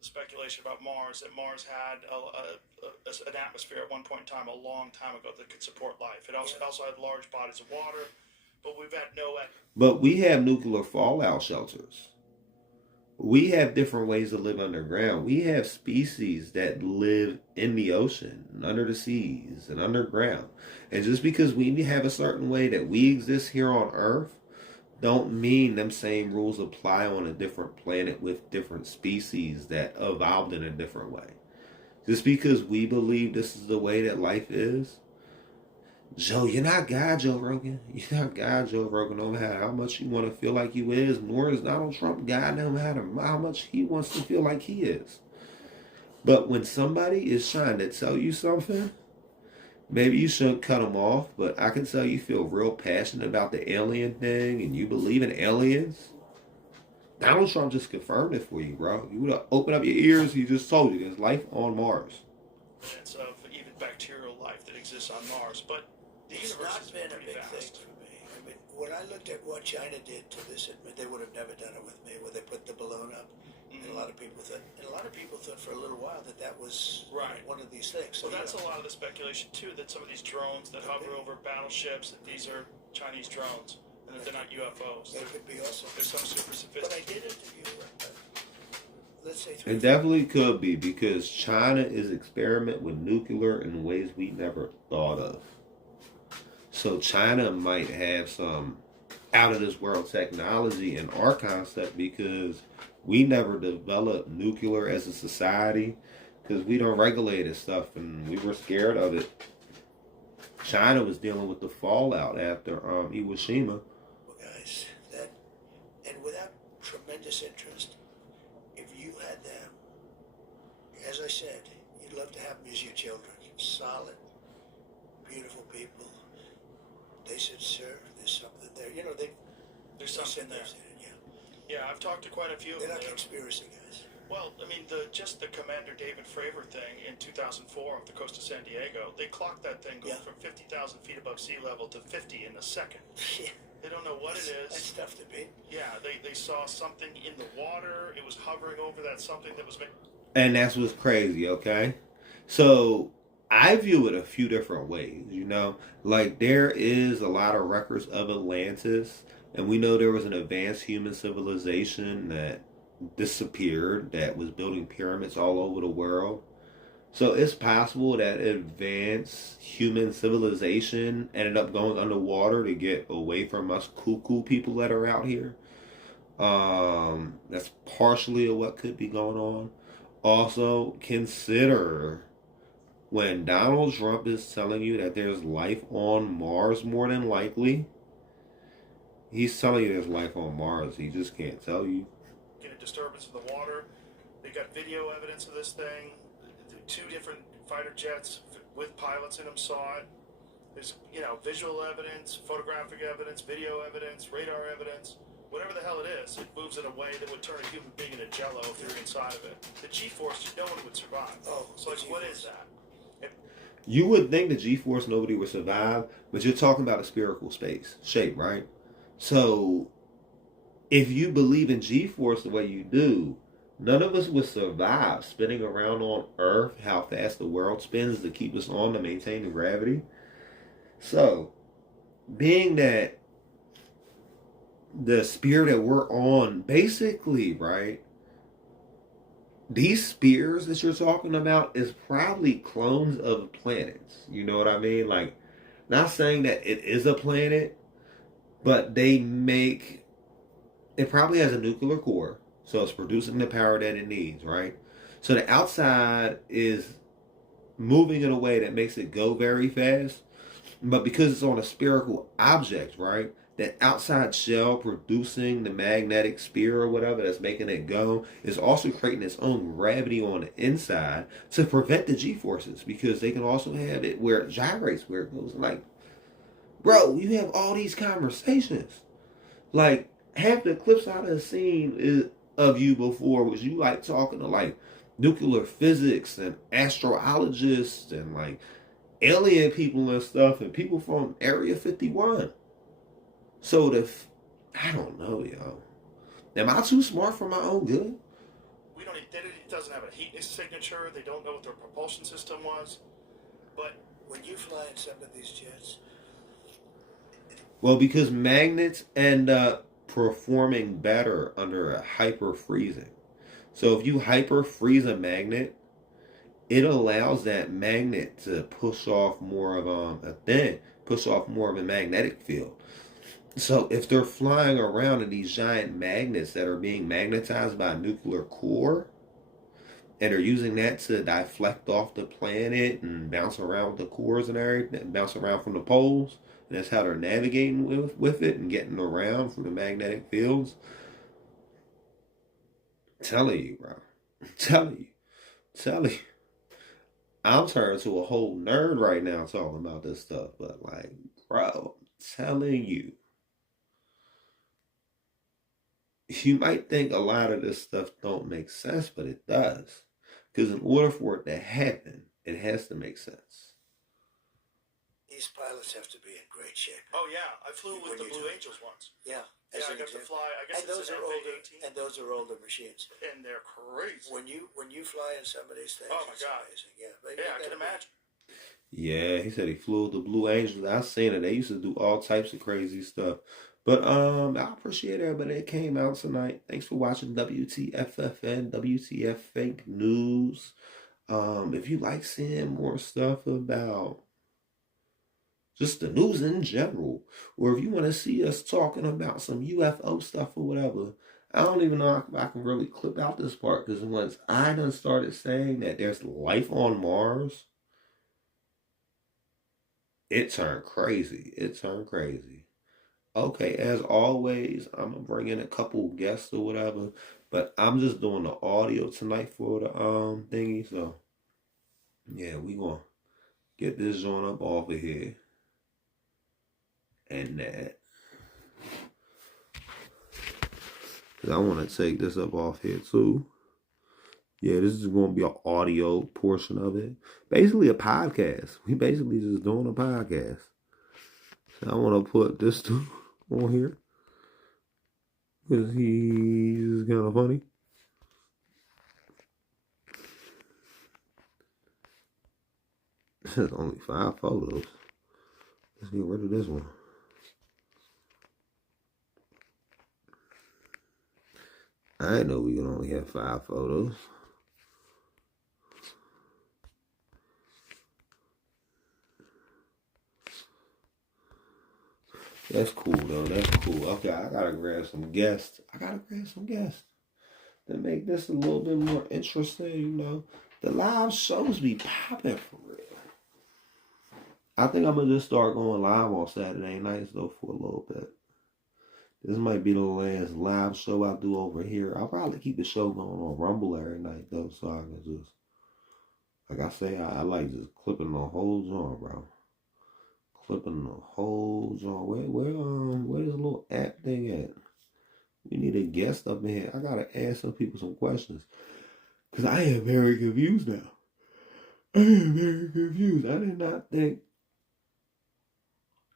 Speculation about Mars, that Mars had an atmosphere at one point in time, a long time ago, that could support life. It also had large bodies of water, but we've had no... But we have nuclear fallout shelters. We have different ways to live underground. We have species that live in the ocean, and under the seas, and underground. And just because we have a certain way that we exist here on Earth, don't mean them same rules apply on a different planet with different species that evolved in a different way. Just because we believe this is the way that life is. Joe, you're not God, Joe Rogan. You're not God, Joe Rogan, no matter how much you want to feel like you is, nor is Donald Trump God, no matter how much he wants to feel like he is. But when somebody is trying to tell you something, maybe you shouldn't cut them off, but I can tell you feel real passionate about the alien thing and you believe in aliens. Donald Trump just confirmed it for you, bro. You would have opened up your ears, he just told you there's life on Mars. It's of even bacterial life that exists on Mars, but the it's universe not has been a pretty big vast. thing for me. I mean, when I looked at what China did to this, they would have never done it with me, where they put the balloon up. And a lot of people thought for a little while that was one of these things. So Well, that's a lot of the speculation too, that some of these drones that hover over battleships, that these are Chinese drones, and that they're not UFOs. They could be also. They're some super But I sophisticated. did interview, let's say It definitely could be because China is experimenting with nuclear in ways we never thought of. So China might have some out of this world technology in our concept because we never developed nuclear as a society because we don't regulate this stuff and we were scared of it. China was dealing with the fallout after Hiroshima. Well, guys, and without tremendous interest, if you had them, as I said, you'd love to have them as your children. Solid, beautiful people. They said, sir, there's something there. You know, There's something there. Yeah, I've talked to quite a few of They're them. not conspiracy guys. Well, I mean, just the Commander David Fravor thing in 2004 off the coast of San Diego, they clocked that thing going from 50,000 feet above sea level to 50 in a second. They don't know what it is. That's tough to beat. Yeah, they saw something in the water. It was hovering over that something that was... And that's what's crazy, okay? So I view it a few different ways, you know? Like, there is a lot of records of Atlantis, and we know there was an advanced human civilization that disappeared, that was building pyramids all over the world. So it's possible that advanced human civilization ended up going underwater to get away from us cuckoo people that are out here. That's partially what could be going on. Also, consider when Donald Trump is telling you that there's life on Mars more than likely. He's telling you there's life on Mars. He just can't tell you. Get a disturbance in the water. They got video evidence of this thing. 2 different fighter jets with pilots in them saw it. There's, visual evidence, photographic evidence, video evidence, radar evidence. Whatever the hell it is, it moves in a way that would turn a human being into jello if you're inside of it. The G-force, no one would survive. So, what is that? You would think the G-force, nobody would survive, but you're talking about a spherical shape, right? So, if you believe in G-force the way you do, none of us would survive spinning around on Earth how fast the world spins to keep us on to maintain the gravity. So, being that the sphere that we're on, basically, right? These spheres that you're talking about is probably clones of planets. You know what I mean? Like, not saying that it is a planet, but it probably has a nuclear core, so it's producing the power that it needs, right? So the outside is moving in a way that makes it go very fast, but because it's on a spherical object, right? That outside shell producing the magnetic sphere or whatever that's making it go is also creating its own gravity on the inside to prevent the G-forces, because they can also have it where it gyrates, where it goes like, bro, you have all these conversations. Like, half the clips I have seen of you before was you like talking to like nuclear physics and astrologists and like alien people and stuff and people from Area 51. So I don't know, yo. Am I too smart for my own good? We don't. It doesn't have a heat signature. They don't know what their propulsion system was. But when you fly in some of these jets, well, because magnets end up performing better under a hyper freezing. So if you hyper freeze a magnet, it allows that magnet to push off more of a magnetic field. So if they're flying around in these giant magnets that are being magnetized by a nuclear core, and they're using that to deflect off the planet and bounce around with the cores and everything, bounce around from the poles, and that's how they're navigating with it and getting around from the magnetic fields. I'm telling you, bro. I'm telling you. I'm turning to a whole nerd right now talking about this stuff, but like, bro, I'm telling you. You might think a lot of this stuff don't make sense, but it does. Because in order for it to happen, it has to make sense. these pilots have to be in great shape. oh yeah, I flew with the Blue Angels once. Yeah. Yeah, I got to fly. I guess And those it's an are older. FA-18. And those are older machines. And they're crazy. When you fly in some of these things, Oh my it's God. amazing. Yeah. But Yeah, I can imagine. Yeah, he said he flew with the Blue Angels. I seen it. They used to do all types of crazy stuff. But I appreciate everybody that came out tonight. Thanks for watching WTFFN, WTF Fake News. If you like seeing more stuff about just the news in general, or if you want to see us talking about some UFO stuff or whatever, I don't even know if I can really clip out this part, because once I done started saying that there's life on Mars, it turned crazy. Okay, as always, I'm gonna bring in a couple guests or whatever, but I'm just doing the audio tonight for the thingy. So yeah, we gonna get this joint up off of here and that, because I want to take this up off here too. Yeah, this is going to be an audio portion of it. Basically a podcast. We basically just doing a podcast. So I want to put this too on here, because he's kind of funny. This is only 5 photos. Let's get rid of this one. I didn't know we could only have 5 photos. That's cool though. That's cool. Okay, I gotta grab some guests. To make this a little bit more interesting, you know. The live shows be popping for real. I think I'm gonna just start going live on Saturday nights though for a little bit. This might be the last live show I do over here. I'll probably keep the show going on Rumble every night though, so I can just, like I say, I like just clipping the whole joint, bro. Clipping the whole joint. Where this little app thing at? We need a guest up in here. I gotta ask some people some questions, because I am very confused now.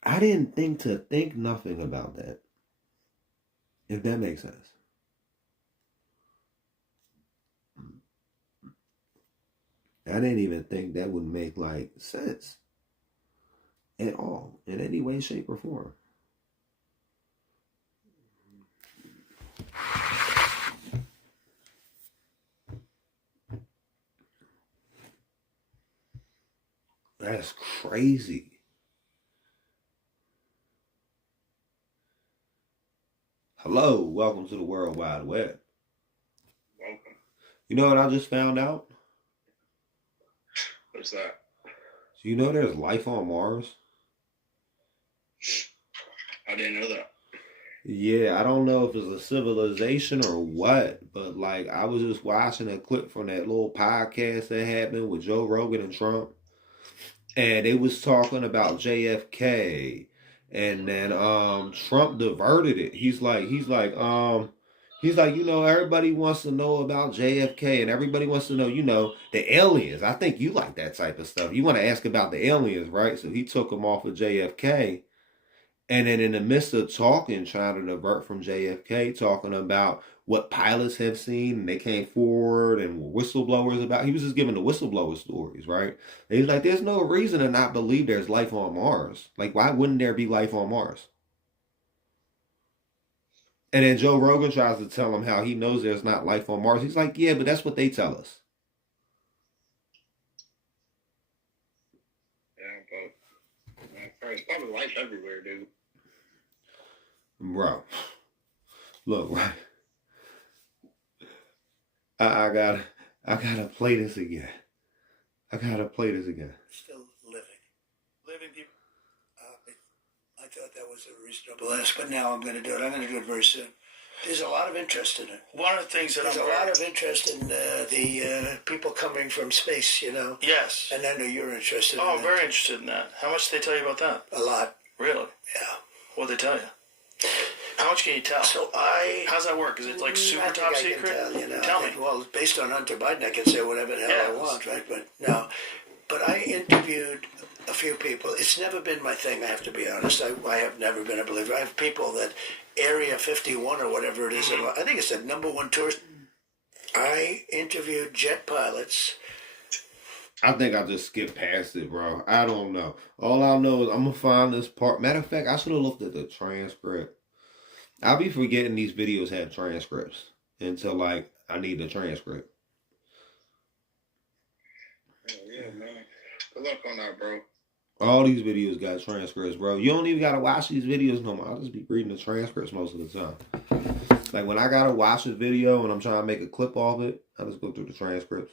I didn't think to think nothing about that. If that makes sense. I didn't even think that would make like sense at all in any way, shape, or form. That's crazy. Hello, welcome to the World Wide Web. Welcome. You know what I just found out? What's that? So you know there's life on Mars? I didn't know that. Yeah, I don't know if it's a civilization or what, but like I was just watching a clip from that little podcast that happened with Joe Rogan and Trump. And they was talking about JFK. And then Trump diverted it. He's like, everybody wants to know about JFK and everybody wants to know, the aliens. I think you like that type of stuff. You want to ask about the aliens, right? So he took him off of JFK. And then in the midst of talking, trying to divert from JFK, talking about what pilots have seen, and they came forward and were whistleblowers about. He was just giving the whistleblower stories, right? And he's like, there's no reason to not believe there's life on Mars. Like, why wouldn't there be life on Mars? And then Joe Rogan tries to tell him how he knows there's not life on Mars. He's like, yeah, but that's what they tell us. Yeah, but there's probably life everywhere, dude. Bro, look, right. I gotta play this again. Still living people. I thought that was a reasonable ask, but now I'm going to do it. I'm going to do it very soon. There's a lot of interest in it. One of the things that There's a lot of interest in the people coming from space, Yes. And I know you're interested in Oh, that. very interested in that. How much did they tell you about that? A lot. Really? Yeah. What'd they tell you? How much can you tell? So how's that work? Is it like super top I secret? Can tell, Tell me. Well, based on Hunter Biden, I can say whatever the hell I want, right? But no. But I interviewed a few people. It's never been my thing, I have to be honest. I have never been a believer. I have people that Area 51 or whatever it is, I think it's the #1 tourist. I interviewed jet pilots. I think I just skipped past it, bro. I don't know. All I know is I'm going to find this part. Matter of fact, I should have looked at the transcript. I'll be forgetting these videos have transcripts until, like, I need the transcript. Yeah, man. Good luck on that, bro. All these videos got transcripts, bro. You don't even got to watch these videos no more. I'll just be reading the transcripts most of the time. Like, when I got to watch a video and I'm trying to make a clip off it, I just go through the transcripts.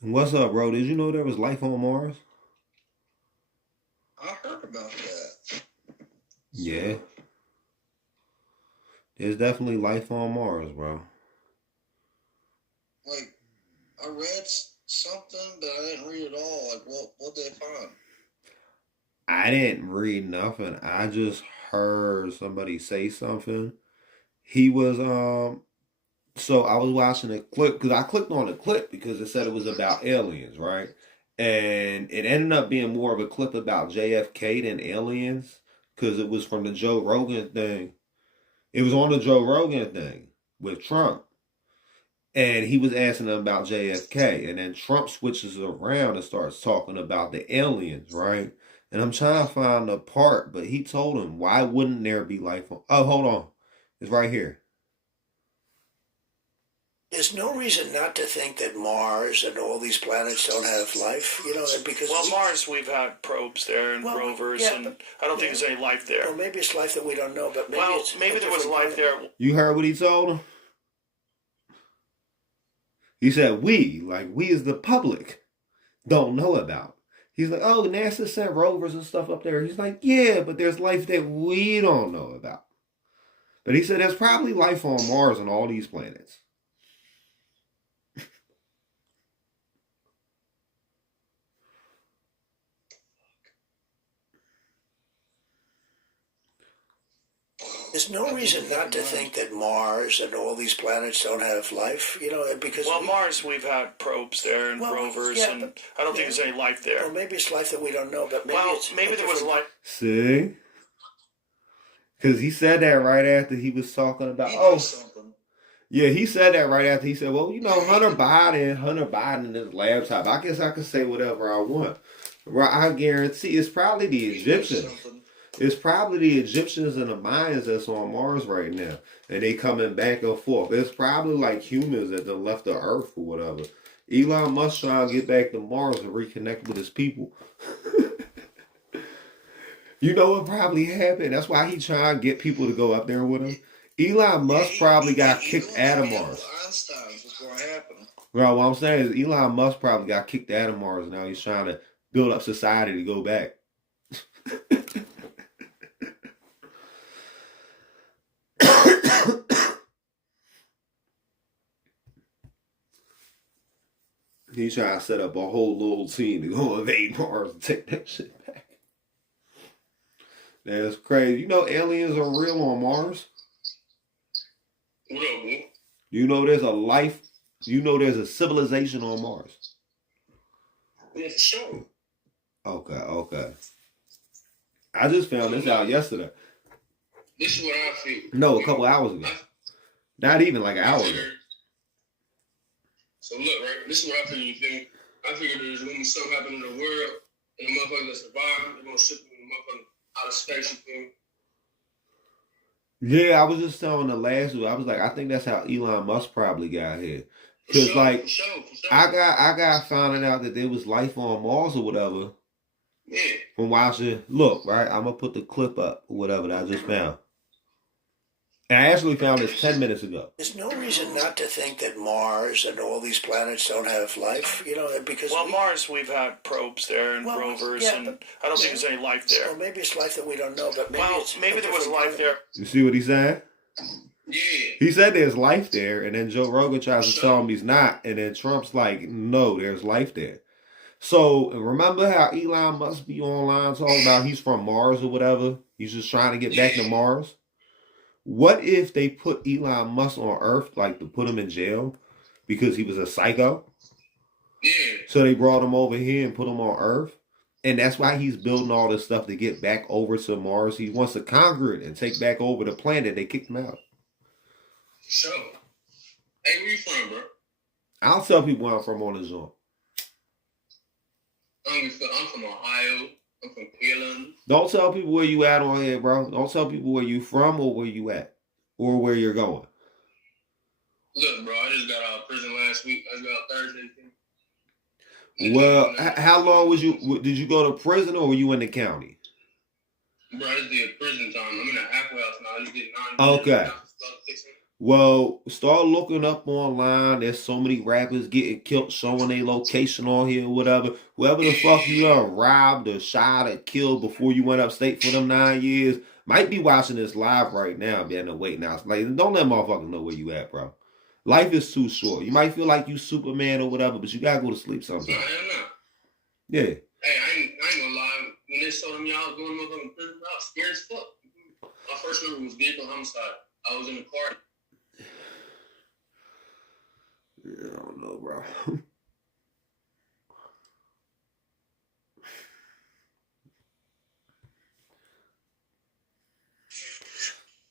What's up, bro? Did you know there was life on Mars? I heard about that. Yeah. There's definitely life on Mars, bro. Like, I read something, but I didn't read it all. Like, what did they find? I didn't read nothing. I just heard somebody say something. He was, so I was watching a clip, because I clicked on the clip because it said it was about aliens, right? And it ended up being more of a clip about JFK than aliens, because it was from the Joe Rogan thing. It was on the Joe Rogan thing with Trump. And he was asking them about JFK. And then Trump switches around and starts talking about the aliens, right? And I'm trying to find the part, but he told him, why wouldn't there be life on... Oh, hold on. It's right here. There's no reason not to think that Mars and all these planets don't have life, because... Well, Mars, we've had probes there and rovers, and I don't think there's any life there. Well, maybe it's life that we don't know, but maybe there was life there. You heard what he told him? He said, we as the public, don't know about. He's like, oh, NASA sent rovers and stuff up there. He's like, yeah, but there's life that we don't know about. But he said there's probably life on Mars and all these planets. There's no reason not to think that Mars and all these planets don't have life, because... Well, Mars, we've had probes there and rovers, and I don't think there's any life there. Well, maybe it's life that we don't know, but maybe maybe there was life. See? Because he said that right after he was talking about, yeah, he said that right after he said, well, Hunter Biden and his laptop. I guess I can say whatever I want. Right, I guarantee it's probably the Egyptians. It's probably the Egyptians and the Mayans that's on Mars right now. And they coming back and forth. It's probably like humans that done left the Earth or whatever. Elon Musk trying to get back to Mars and reconnect with his people. You know what probably happened? That's why he trying to get people to go up there with him. Elon Musk probably got kicked out of Mars. Well, what I'm saying is Elon Musk probably got kicked out of Mars. Now he's trying to build up society to go back. He's trying to set up a whole little team to go invade Mars and take that shit back. That's crazy. You know aliens are real on Mars? What up, boy? You know there's a life, there's a civilization on Mars? Yeah, for sure. Okay. I just found this out yesterday. This is what I feel. No, a couple hours ago. Not even like an hour ago. So look, right? This is what I feel. You feel me? I figure there's gonna be something happening in the world, and the motherfuckers that survive, they're gonna ship them the motherfucker out of space. You feel me? Yeah, I was just telling the last one. I was like, I think that's how Elon Musk probably got here. Because for sure. I got finding out that there was life on Mars or whatever. Yeah. From watching. Look, right? I'm gonna put the clip up or whatever that I just found. And I actually found this 10 minutes ago. There's no reason not to think that Mars and all these planets don't have life, because... Well, Mars, we've had probes there and rovers, and I don't think there's any life there. Well, maybe it's life that we don't know, but maybe there was life there. You see what he's saying? Yeah. He said there's life there, and then Joe Rogan tries to tell him he's not, and then Trump's like, no, there's life there. So, remember how Elon must be online talking about he's from Mars or whatever? He's just trying to get back to Mars? What if they put Elon Musk on Earth, like to put him in jail because he was a psycho? Yeah. So they brought him over here and put him on Earth. And that's why he's building all this stuff to get back over to Mars. He wants to conquer it and take back over the planet. They kicked him out. Sure. Hey, where you from, bro? I'll tell people where I'm from on the Zoom. I'm from Ohio. I'm from Peeland. Don't tell people where you at on here, bro. Don't tell people where you from or where you at. Or where you're going. Look, bro, I just got out of prison last week. I got out Thursday. Well, how long did you go to prison or were you in the county? Bro, I just did prison time. I'm in a halfway house now. I just did 9 Okay. Well, start looking up online. There's so many rappers getting killed, showing their location on here or whatever. Whoever the fuck you done robbed or shot or killed before you went upstate for them 9 years might be watching this live right now, man, and waiting out. Like, don't let motherfuckers know where you at, bro. Life is too short. You might feel like you Superman or whatever, but you gotta go to sleep sometime. No, I am not. Yeah. Hey, I ain't gonna lie. When they told me I was going to motherfucking prison, I was scared as fuck. My first number was vehicle homicide. I was in the car. I don't know, bro.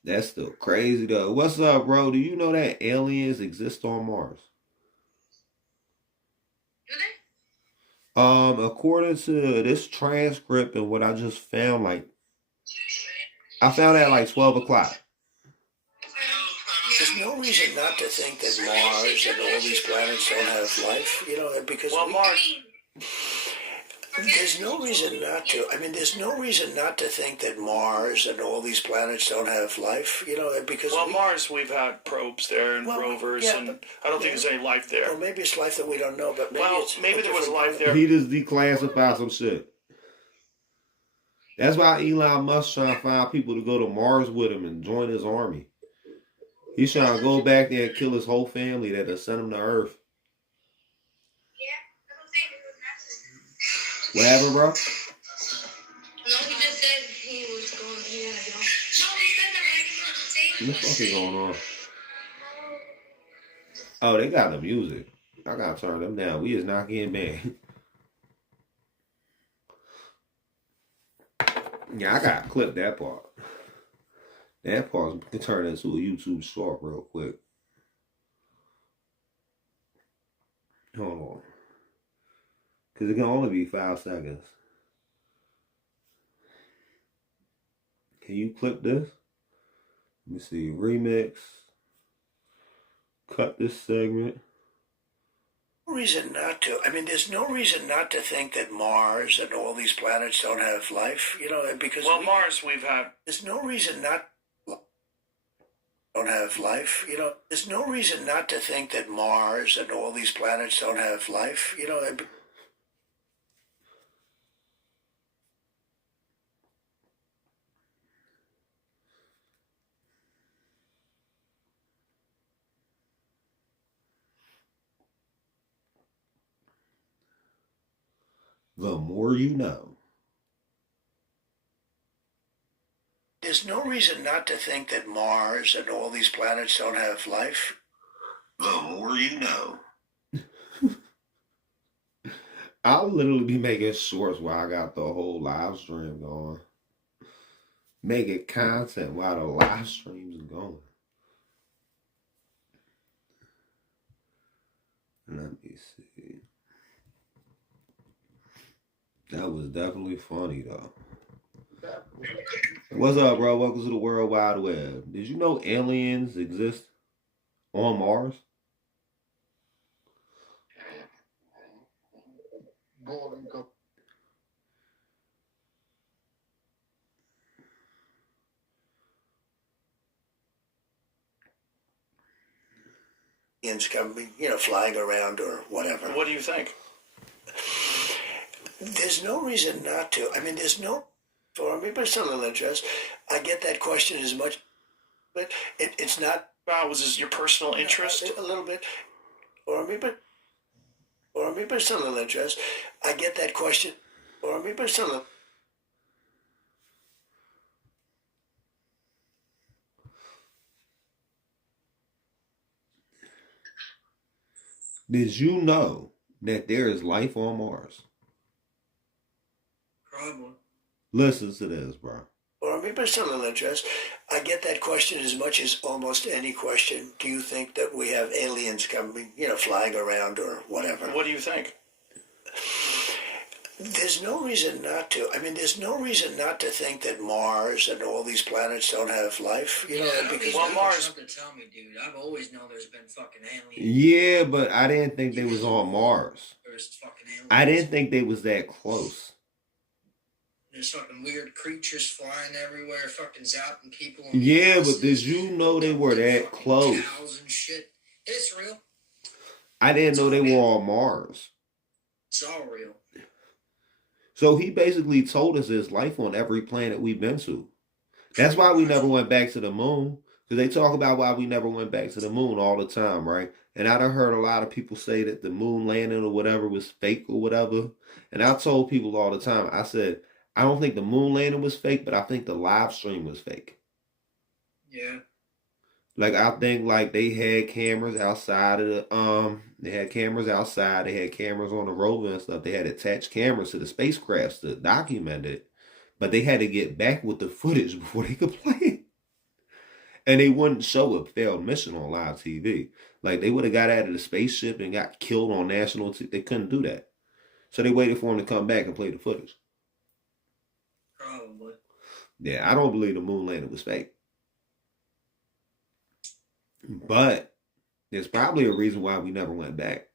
That's still crazy, though. What's up, bro? Do you know that aliens exist on Mars? Do they? According to this transcript and what I just found, I found that at 12 o'clock. There's no reason not to think that Mars and all these planets don't have life, because... Well, Mars... There's no reason not to. There's no reason not to think that Mars and all these planets don't have life, because... Well, Mars, we've had probes there and rovers, and I don't think there's any life there. Well, maybe it's life that we don't know, but maybe there was life there. He just declassified some shit. That's why Elon Musk trying to find people to go to Mars with him and join his army. He's trying to go back there and kill his whole family that have sent him to Earth. What happened, bro? No, he just said he was going here. No, he said that the fuck is going on? Oh, they got the music. I gotta turn them down. We is not getting banned. Yeah, I gotta clip that part. That part can turn into a YouTube short real quick. Hold on. Because it can only be 5 seconds. Can you clip this? Let me see. Remix. Cut this segment. Reason not to. I mean, there's no reason not to think that Mars and all these planets don't have life, you know, because Mars we've had. there's no reason not don't have life, you know. There's no reason not to think that Mars and all these planets don't have life, you know. The more you know. There's no reason not to think that Mars and all these planets don't have life. The more you know. I'll literally be making shorts while I got the whole live stream going. Making content while the live stream's going. Let me see. That was definitely funny though. What's up, bro? Welcome to the World Wide Web. Did you know aliens exist on Mars? Aliens coming, you know, flying around or whatever. What do you think? There's no reason not to. I mean, there's no, for me, but it's a little interest. I get that question as much, but it's not. Was this your personal interest? A little bit. Or me, but it's a little interest. I get that question. Or me, but it's a little. Did you know that there is life on Mars? Probably. Listen to this, bro. Or me, but it's a little interest. I get that question as much as almost any question. Do you think that we have aliens coming, you know, flying around or whatever? What do you think? There's no reason not to. I mean, there's no reason not to think that Mars and all these planets don't have life. You know, because Mars. Something to tell me, dude. I've always known there's been fucking aliens. Yeah, but I didn't think they was on Mars. There's fucking aliens. I didn't think they was that close. There's fucking weird creatures flying everywhere, fucking zapping people. Yeah, but did you know they were that close? Cows and shit. It's real. I didn't know they were on Mars. It's all real. So he basically told us there's life on every planet we've been to. That's why we never went back to the moon. Because they talk about why we never went back to the moon all the time, right? And I done heard a lot of people say that the moon landing or whatever was fake or whatever. And I told people all the time, I said, I don't think the moon landing was fake, but I think the live stream was fake. Yeah. Like, I think, like, they had cameras outside of the, they had cameras outside, they had cameras on the rover and stuff, they had attached cameras to the spacecrafts to document it, but they had to get back with the footage before they could play it. And they wouldn't show a failed mission on live TV. Like, they would have got out of the spaceship and got killed on national TV. They couldn't do that. So they waited for them to come back and play the footage. Probably. Yeah, I don't believe the moon landing was fake. But there's probably a reason why we never went back.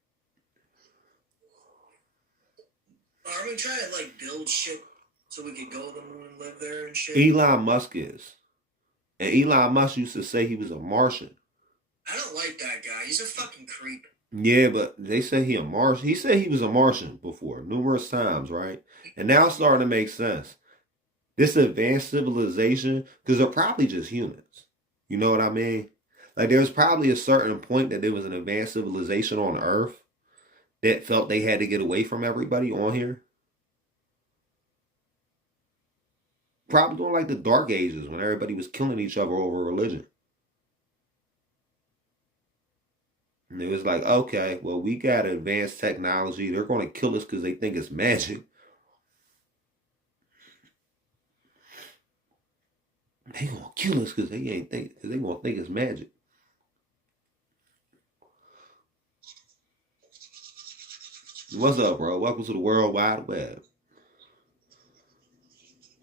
Are we trying to, like, build shit so we could go to the moon and live there and shit? Elon Musk is. And Elon Musk used to say he was a Martian. I don't like that guy. He's a fucking creep. Yeah, but they say he a Martian. He said he was a Martian before, numerous times, right? And now it's starting to make sense. This advanced civilization, because they're probably just humans. You know what I mean? Like, there was probably a certain point that there was an advanced civilization on Earth that felt they had to get away from everybody on here. Probably during, like, the Dark Ages when everybody was killing each other over religion. And it was like, okay, well, we got advanced technology. They're going to kill us because they think it's magic. They going to kill us because they going to think it's magic. What's up, bro? Welcome to the World Wide Web.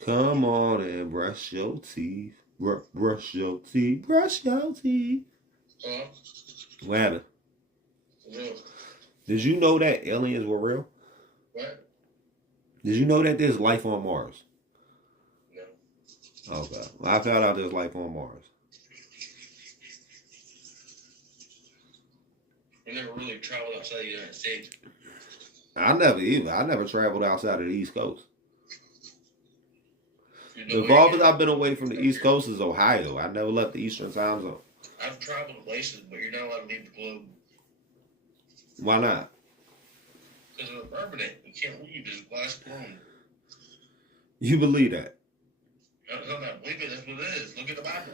Come on and brush your teeth. Brush your teeth. Brush your teeth. What happened? Did you know that aliens were real? What? Did you know that there's life on Mars? No. Okay. Well, I found out there's life on Mars. We never really traveled outside the United States. I never traveled outside of the East Coast. The farthest I've been away from the East Coast is Ohio. I never left the Eastern time zone. I've traveled places, but you're not allowed to leave the globe. Why not? Because of the permanent. We can't leave. There's glass clone. You believe that? I'm not believing that's what it is. Look at the Bible.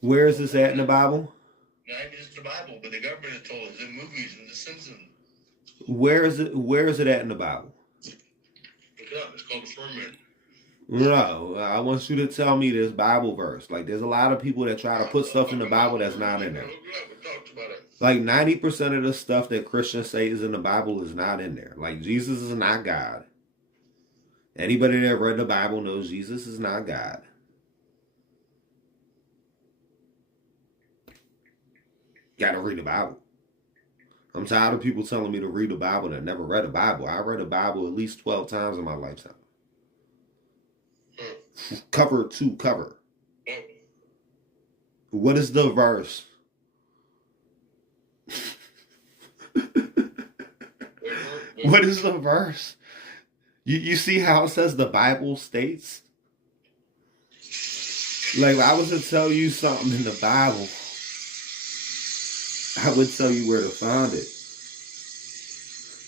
Where is this at in the Bible? Not even just the Bible, but the government has told us in movies and The Simpsons. Where is it at in the Bible? Look it up. It's called the firmament. No, I want you to tell me this Bible verse. Like, there's a lot of people that try to put stuff in the Bible that's not in there. Like 90% of the stuff that Christians say is in the Bible is not in there. Like, Jesus is not God. Anybody that read the Bible knows Jesus is not God. Gotta read the Bible. I'm tired of people telling me to read the Bible that never read the Bible. I read the Bible at least 12 times in my lifetime. Cover to cover. What is the verse? What is the verse? You see how it says the Bible states? Like, if I was to tell you something in the Bible, I would tell you where to find it.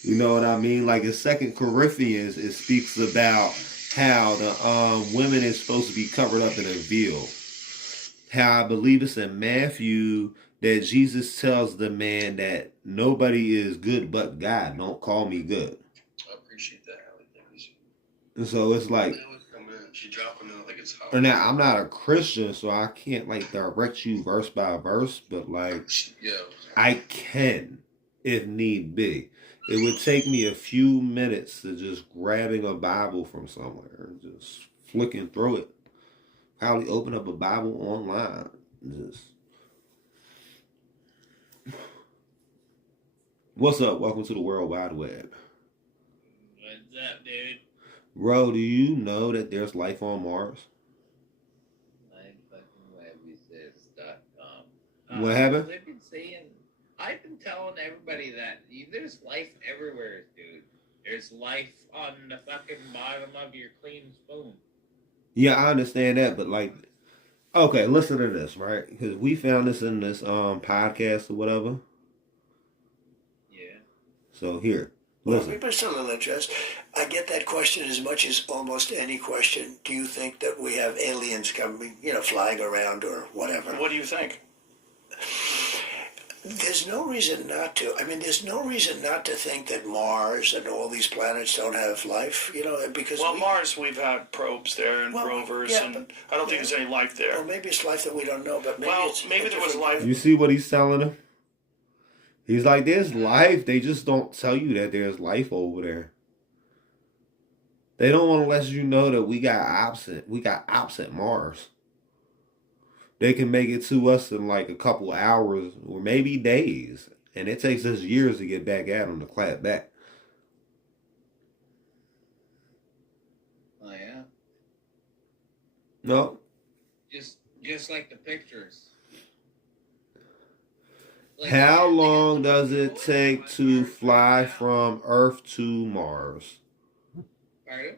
You know what I mean? Like in 2 Corinthians, it speaks about how the women is supposed to be covered up in a veil. How I believe it's in Matthew that Jesus tells the man that nobody is good but God. Don't call me good. I appreciate that. And so it's like, now I'm not a Christian, so I can't like direct you verse by verse, but like, I can if need be. It would take me a few minutes to just grabbing a Bible from somewhere and just flicking through it. Probably open up a Bible online. Just. What's up? Welcome to the World Wide Web. What's up, dude? Bro, do you know that there's life on Mars? MyFuckingWebWeSays.com. What happened? I've been telling everybody that there's life everywhere, dude. There's life on the fucking bottom of your clean spoon. Yeah, I understand that, but like, okay, listen to this, right? Because we found this in this podcast or whatever. Yeah. So here, Well, listen. maybe still a little interest. I get that question as much as almost any question. Do you think that we have aliens coming, flying around or whatever? What do you think? There's no reason not to. I mean, there's no reason not to think that Mars and all these planets don't have life, because... Well, Mars, we've had probes there and rovers, and I don't think there's any life there. Well, maybe it's life that we don't know, but maybe there was life. You see what he's telling him? He's like, there's life. They just don't tell you that there's life over there. They don't want to let you know that we got ops at Mars. They can make it to us in like a couple hours or maybe days. And it takes us years to get back at them to clap back. Oh, yeah? No. Just like the pictures. How long does it take to fly from Earth to Mars? Pardon?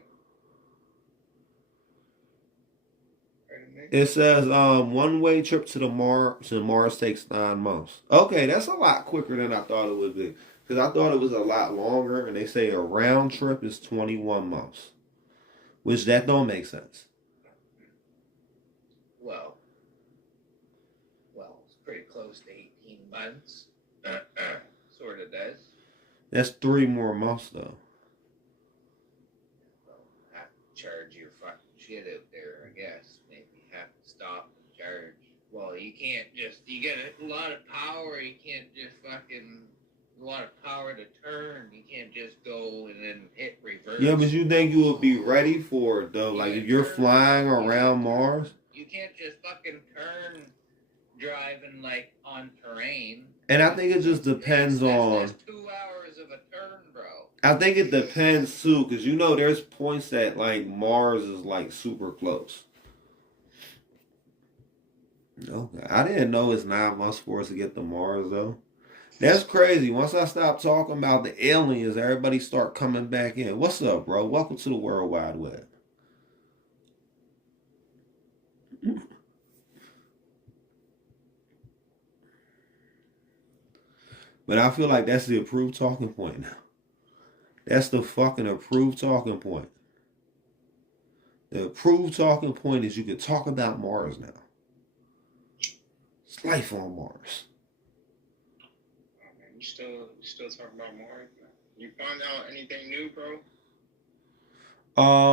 It says one-way trip to Mars takes 9 months. Okay, that's a lot quicker than I thought it would be. Because I thought it was a lot longer, and they say a round trip is 21 months. Which that don't make sense. Well, it's pretty close to 18 months. Sort of does. That's 3 more months though. Have to charge your fucking shit out there, I guess. Maybe have to stop and charge. Well, you can't just, you get a lot of power, you can't just fucking, a lot of power to turn, you can't just go and then hit reverse. Yeah, but you think you would be ready for it though? Like if you're flying around Mars? You can't just fucking turn driving like on terrain. And I think it just depends on... That's 2 hours of a turn, bro. I think it depends too, because you know there's points that like Mars is like super close. Okay. I didn't know it's 9 months for us to get to Mars though. That's crazy. Once I stop talking about the aliens, everybody start coming back in. What's up, bro? Welcome to the World Wide Web. But I feel like that's the approved talking point now. That's the fucking approved talking point. The approved talking point is you can talk about Mars now. It's life on Mars. Oh, man, you still talking about Mars? You find out anything new, bro?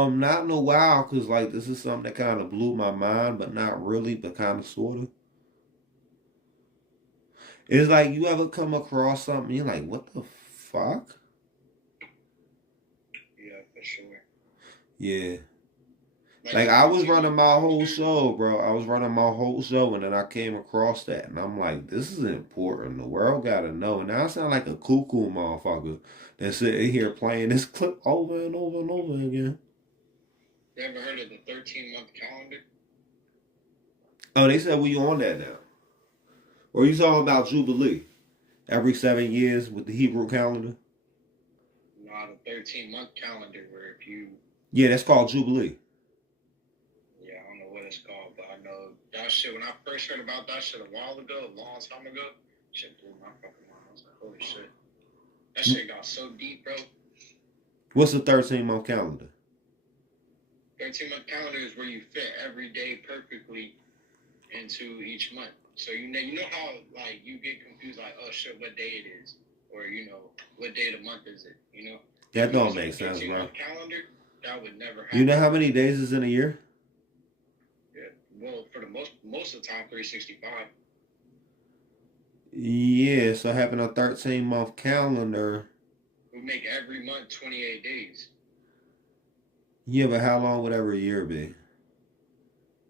Not in a while, cause like this is something that kind of blew my mind, but not really, but kind of sorta. It's like you ever come across something, you're like, what the fuck? Yeah, for sure. Yeah. Like I was running my whole show, bro. I was running my whole show, and then I came across that, and I'm like, this is important. The world gotta know. And now I sound like a cuckoo motherfucker that's sitting here playing this clip over and over and over again. You ever heard of the 13-month calendar? Oh, they said we on that now. Or you talking about Jubilee? Every 7 years with the Hebrew calendar? Nah, the 13-month calendar where if you... Yeah, that's called Jubilee. Yeah, I don't know what it's called, but I know that shit, when I first heard about that shit a while ago, a long time ago, shit blew my fucking mind. I was like, holy shit. That shit got so deep, bro. What's the 13-month calendar? 13-month calendar is where you fit every day perfectly into each month. So you know how like you get confused like, oh shit, what day it is, or you know what day of the month is it? You know That don't make sense, bro. Calendar that would never happen. You know how many days is in a year? Yeah, well, for the most of the time, 365. Yeah, so having a 13-month calendar. We make every month 28 days. Yeah, but how long would every year be?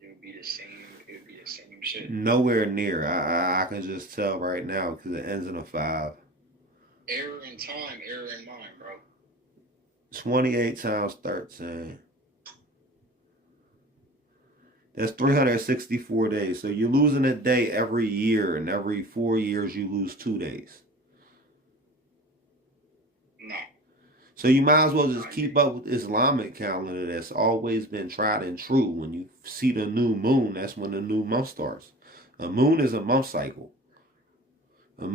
It would be the same. It would be the same shit. Nowhere near. I can just tell right now because it ends in a 5. Error in time, error in mind, bro. 28 times 13. That's 364 days. So you're losing a day every year, and every 4 years you lose 2 days. No. So you might as well just keep up with the Islamic calendar that's always been tried and true. When you see the new moon, that's when the new month starts. A moon is a month cycle. A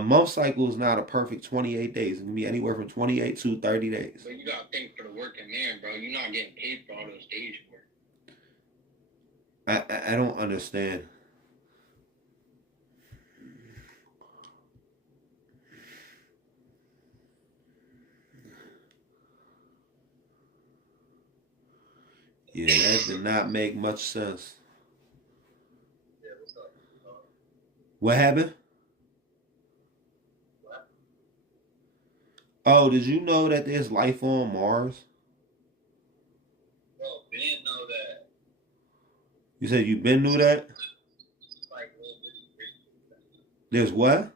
month cycle is not a perfect 28 days. It can be anywhere from 28 to 30 days. But you gotta think for the working man, bro. You're not getting paid for all those days you work. I don't understand. Yeah, that did not make much sense. What happened? Oh, did you know that there's life on Mars? Bro, Ben know that. You said you been knew that? There's what?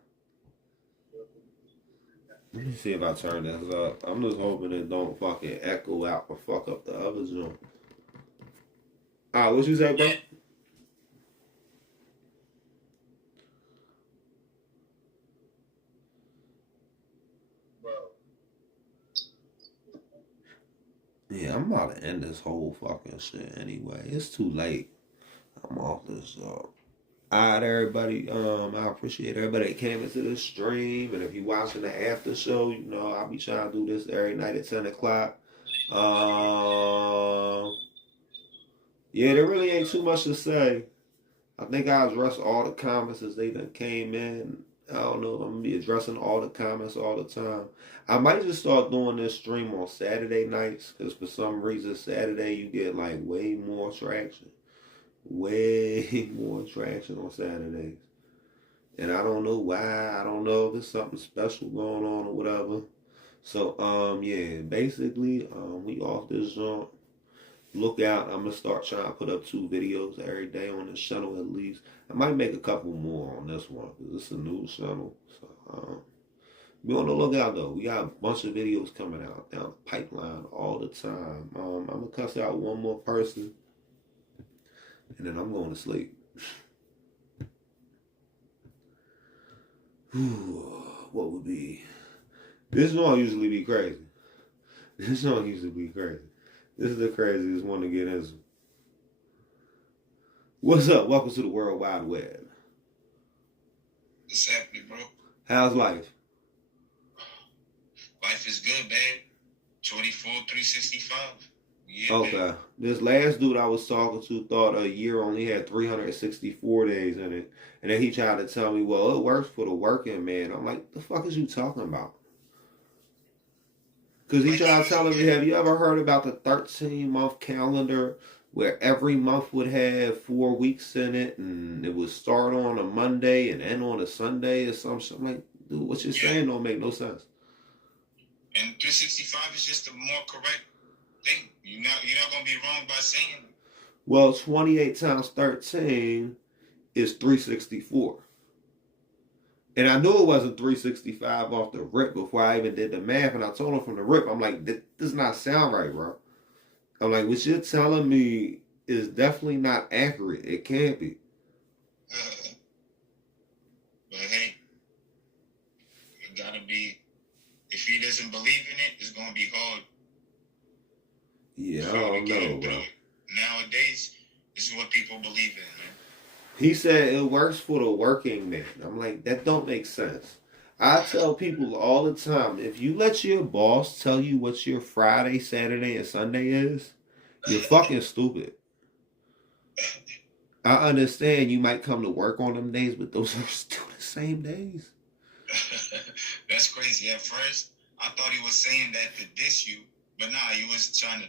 Let me see if I turn this up. I'm just hoping it don't fucking echo out or fuck up the other joint. Alright, what you say, bro? Yeah, I'm about to end this whole fucking shit anyway. It's too late. I'm off this. Alright, everybody. I appreciate everybody that came into this stream. And if you're watching the after show, you know, I'll be trying to do this every night at 10 o'clock. Yeah, there really ain't too much to say. I think I addressed all the comments as they done came in. I don't know if I'm gonna be addressing all the comments all the time. I might just start doing this stream on Saturday nights because for some reason Saturday you get like way more traction. Way more traction on Saturdays. And I don't know why. I don't know if it's something special going on or whatever. So, yeah, basically, we off this jump. Look out. I'm going to start trying to put up 2 videos every day on this channel at least. I might make a couple more on this one because it's a new channel. So, be on the lookout though. We got a bunch of videos coming out down the pipeline all the time. I'm going to cuss out one more person and then I'm going to sleep. What would be? This one usually be crazy. This one usually be crazy. This is the craziest one to get into. What's up? Welcome to the World Wide Web. What's happening, bro? How's life? Life is good, man. 24, 365. Yeah, Okay. man. This last dude I was talking to thought a year only had 364 days in it. And then he tried to tell me, well, it works for the working man. I'm like, the fuck is you talking about? Because he tried telling me, have you ever heard about the 13-month calendar where every month would have 4 weeks in it and it would start on a Monday and end on a Sunday or some shit? I'm like, dude, what you're saying don't make no sense. And 365 is just the more correct thing. You're not gonna be wrong by saying it. Well, 28 times 13 is 364. And I knew it wasn't 365 off the rip before I even did the math. And I told him from the rip, I'm like, this does not sound right, bro. I'm like, what you're telling me is definitely not accurate. It can't be. But hey, it gotta be. If he doesn't believe in it, it's gonna be hard. Yeah, I don't know, bro. Nowadays, this is what people believe in, man. He said it works for the working man. I'm like, that don't make sense. I tell people all the time, if you let your boss tell you what your Friday, Saturday, and Sunday is, you're fucking stupid. I understand you might come to work on them days, but those are still the same days. That's crazy. At first, I thought he was saying that to diss you, but nah, he was trying to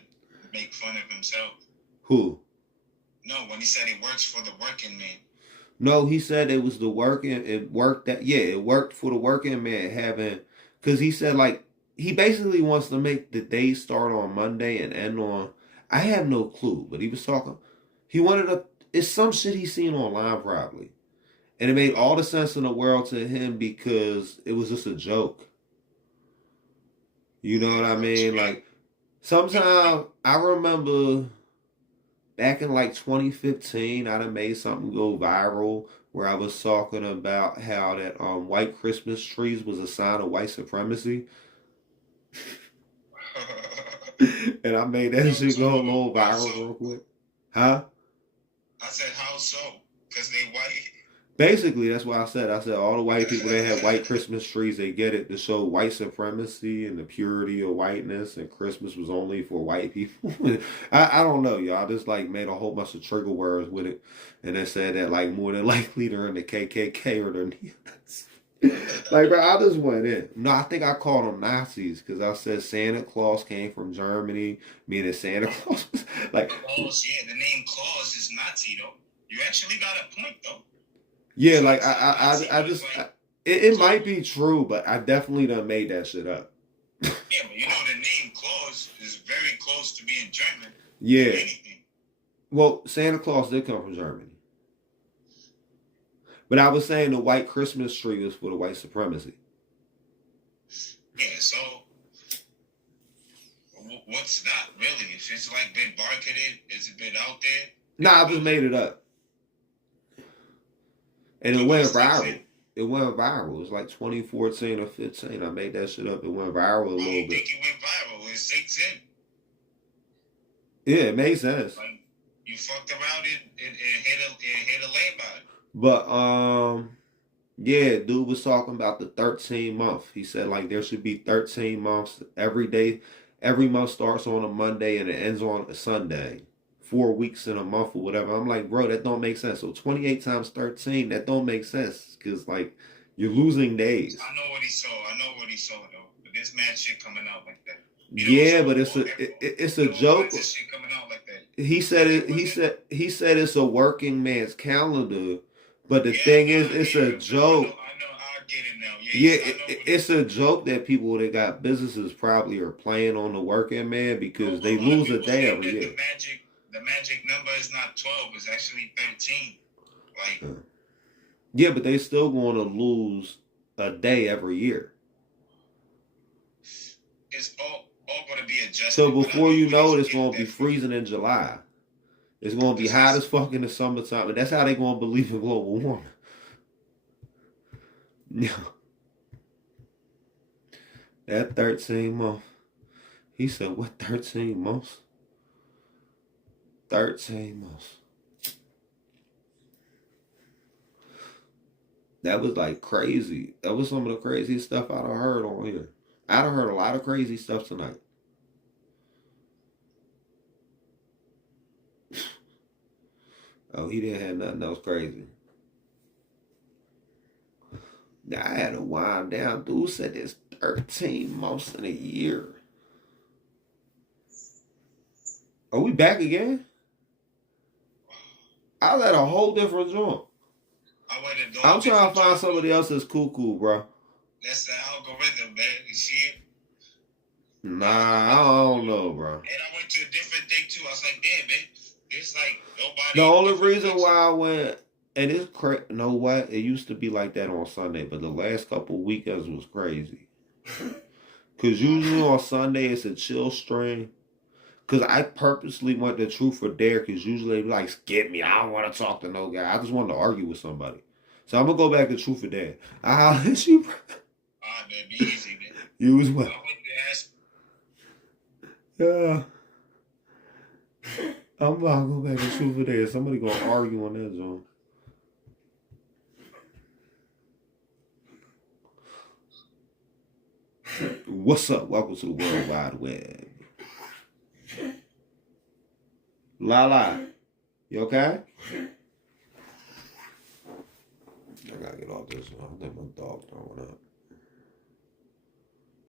make fun of himself. Who? No, when he said it works for the working man. No, he said it was the working, it worked for the working man having, because he said like, he basically wants to make the day start on Monday and end on, I have no clue, but he was talking, he wanted to, it's some shit he seen online probably. And it made all the sense in the world to him because it was just a joke. You know what I mean? Like, sometimes I remember back in like 2015, I done made something go viral where I was talking about how that white Christmas trees was a sign of white supremacy. And I made that shit go a little viral real quick. Huh? I said, how so? Because they white. Basically, that's what I said. I said all the white people that have white Christmas trees, they get it to show white supremacy and the purity of whiteness, and Christmas was only for white people. I don't know, y'all. I just like made a whole bunch of trigger words with it, and then said that like more than likely they're in the KKK or the neo-Nazis. Like, bro, I just went in. No, I think I called them Nazis because I said Santa Claus came from Germany, meaning Santa Claus was like. Claus, yeah, the name Claus is Nazi though. You actually got a point though. Yeah, like I just it might be true, but I definitely done made that shit up. Yeah, but you know the name Claus is very close to being German. Yeah. Well, Santa Claus did come from Germany. But I was saying the white Christmas tree was for the white supremacy. Yeah, so what's that really? If it's like been marketed, is it been out there? Nah, I just made it up. And it went viral. It went viral. It was like 2014 or 15. I made that shit up. It went viral a little bit. I think it went viral. It sinks in. Yeah, it made sense. Like, you fucked around and hit a lane by it. But, yeah, dude was talking about the 13 month. He said, like, there should be 13 months every day. Every month starts on a Monday and it ends on a Sunday. 4 weeks in a month or whatever. I'm like, bro, that don't make sense. So 28 times 13, that don't make sense. Because, like, You're losing days. I know what he saw though. But this mad shit coming out like that. Yeah, but it's a joke. This shit coming out like that. He said it's a working man's calendar, but the thing is, it's a joke. I get it now. It's a joke that people that got businesses probably are playing on the working man because they lose a day every year. The magic number is not 12; it's actually 13. Like, yeah, but they still going to lose a day every year. It's all going to be adjusted. So before you know it, it's going to be freezing in July. It's going to be hot as fuck in the summertime, and that's how they going to believe in global warming. Yeah. That 13 months. He said, what, 13 months? 13 months. That was like crazy. That was some of the craziest stuff I'd have heard on here. I'd have heard a lot of crazy stuff tonight. Oh, he didn't have nothing else crazy. Now, I had to wind down. Dude said there's 13 months in a year. Are we back again? I was at a whole different joint. I'm trying to find somebody else that's cool, bro. That's the algorithm, man. You see it? Nah, I don't know, bro. And I went to a different thing too. I was like, damn, man. It's like nobody. The only reason why I went, and it's crazy. You know what? It used to be like that on Sunday, but the last couple of weekends was crazy. Cause usually on Sunday it's a chill stream. Cause I purposely went to Truth or Dare. Cause usually they like skip me. I don't want to talk to no guy. I just wanted to argue with somebody. So I'm gonna go back to Truth or Dare. I'll let you. Ah, man, be easy, man. You as well. I went to ask. Yeah. I'm not gonna go back to Truth or Dare. Somebody gonna argue on that zone. What's up? Welcome to the World Wide Web. Lala, you okay? I gotta get off this one. I think my dog throwing up.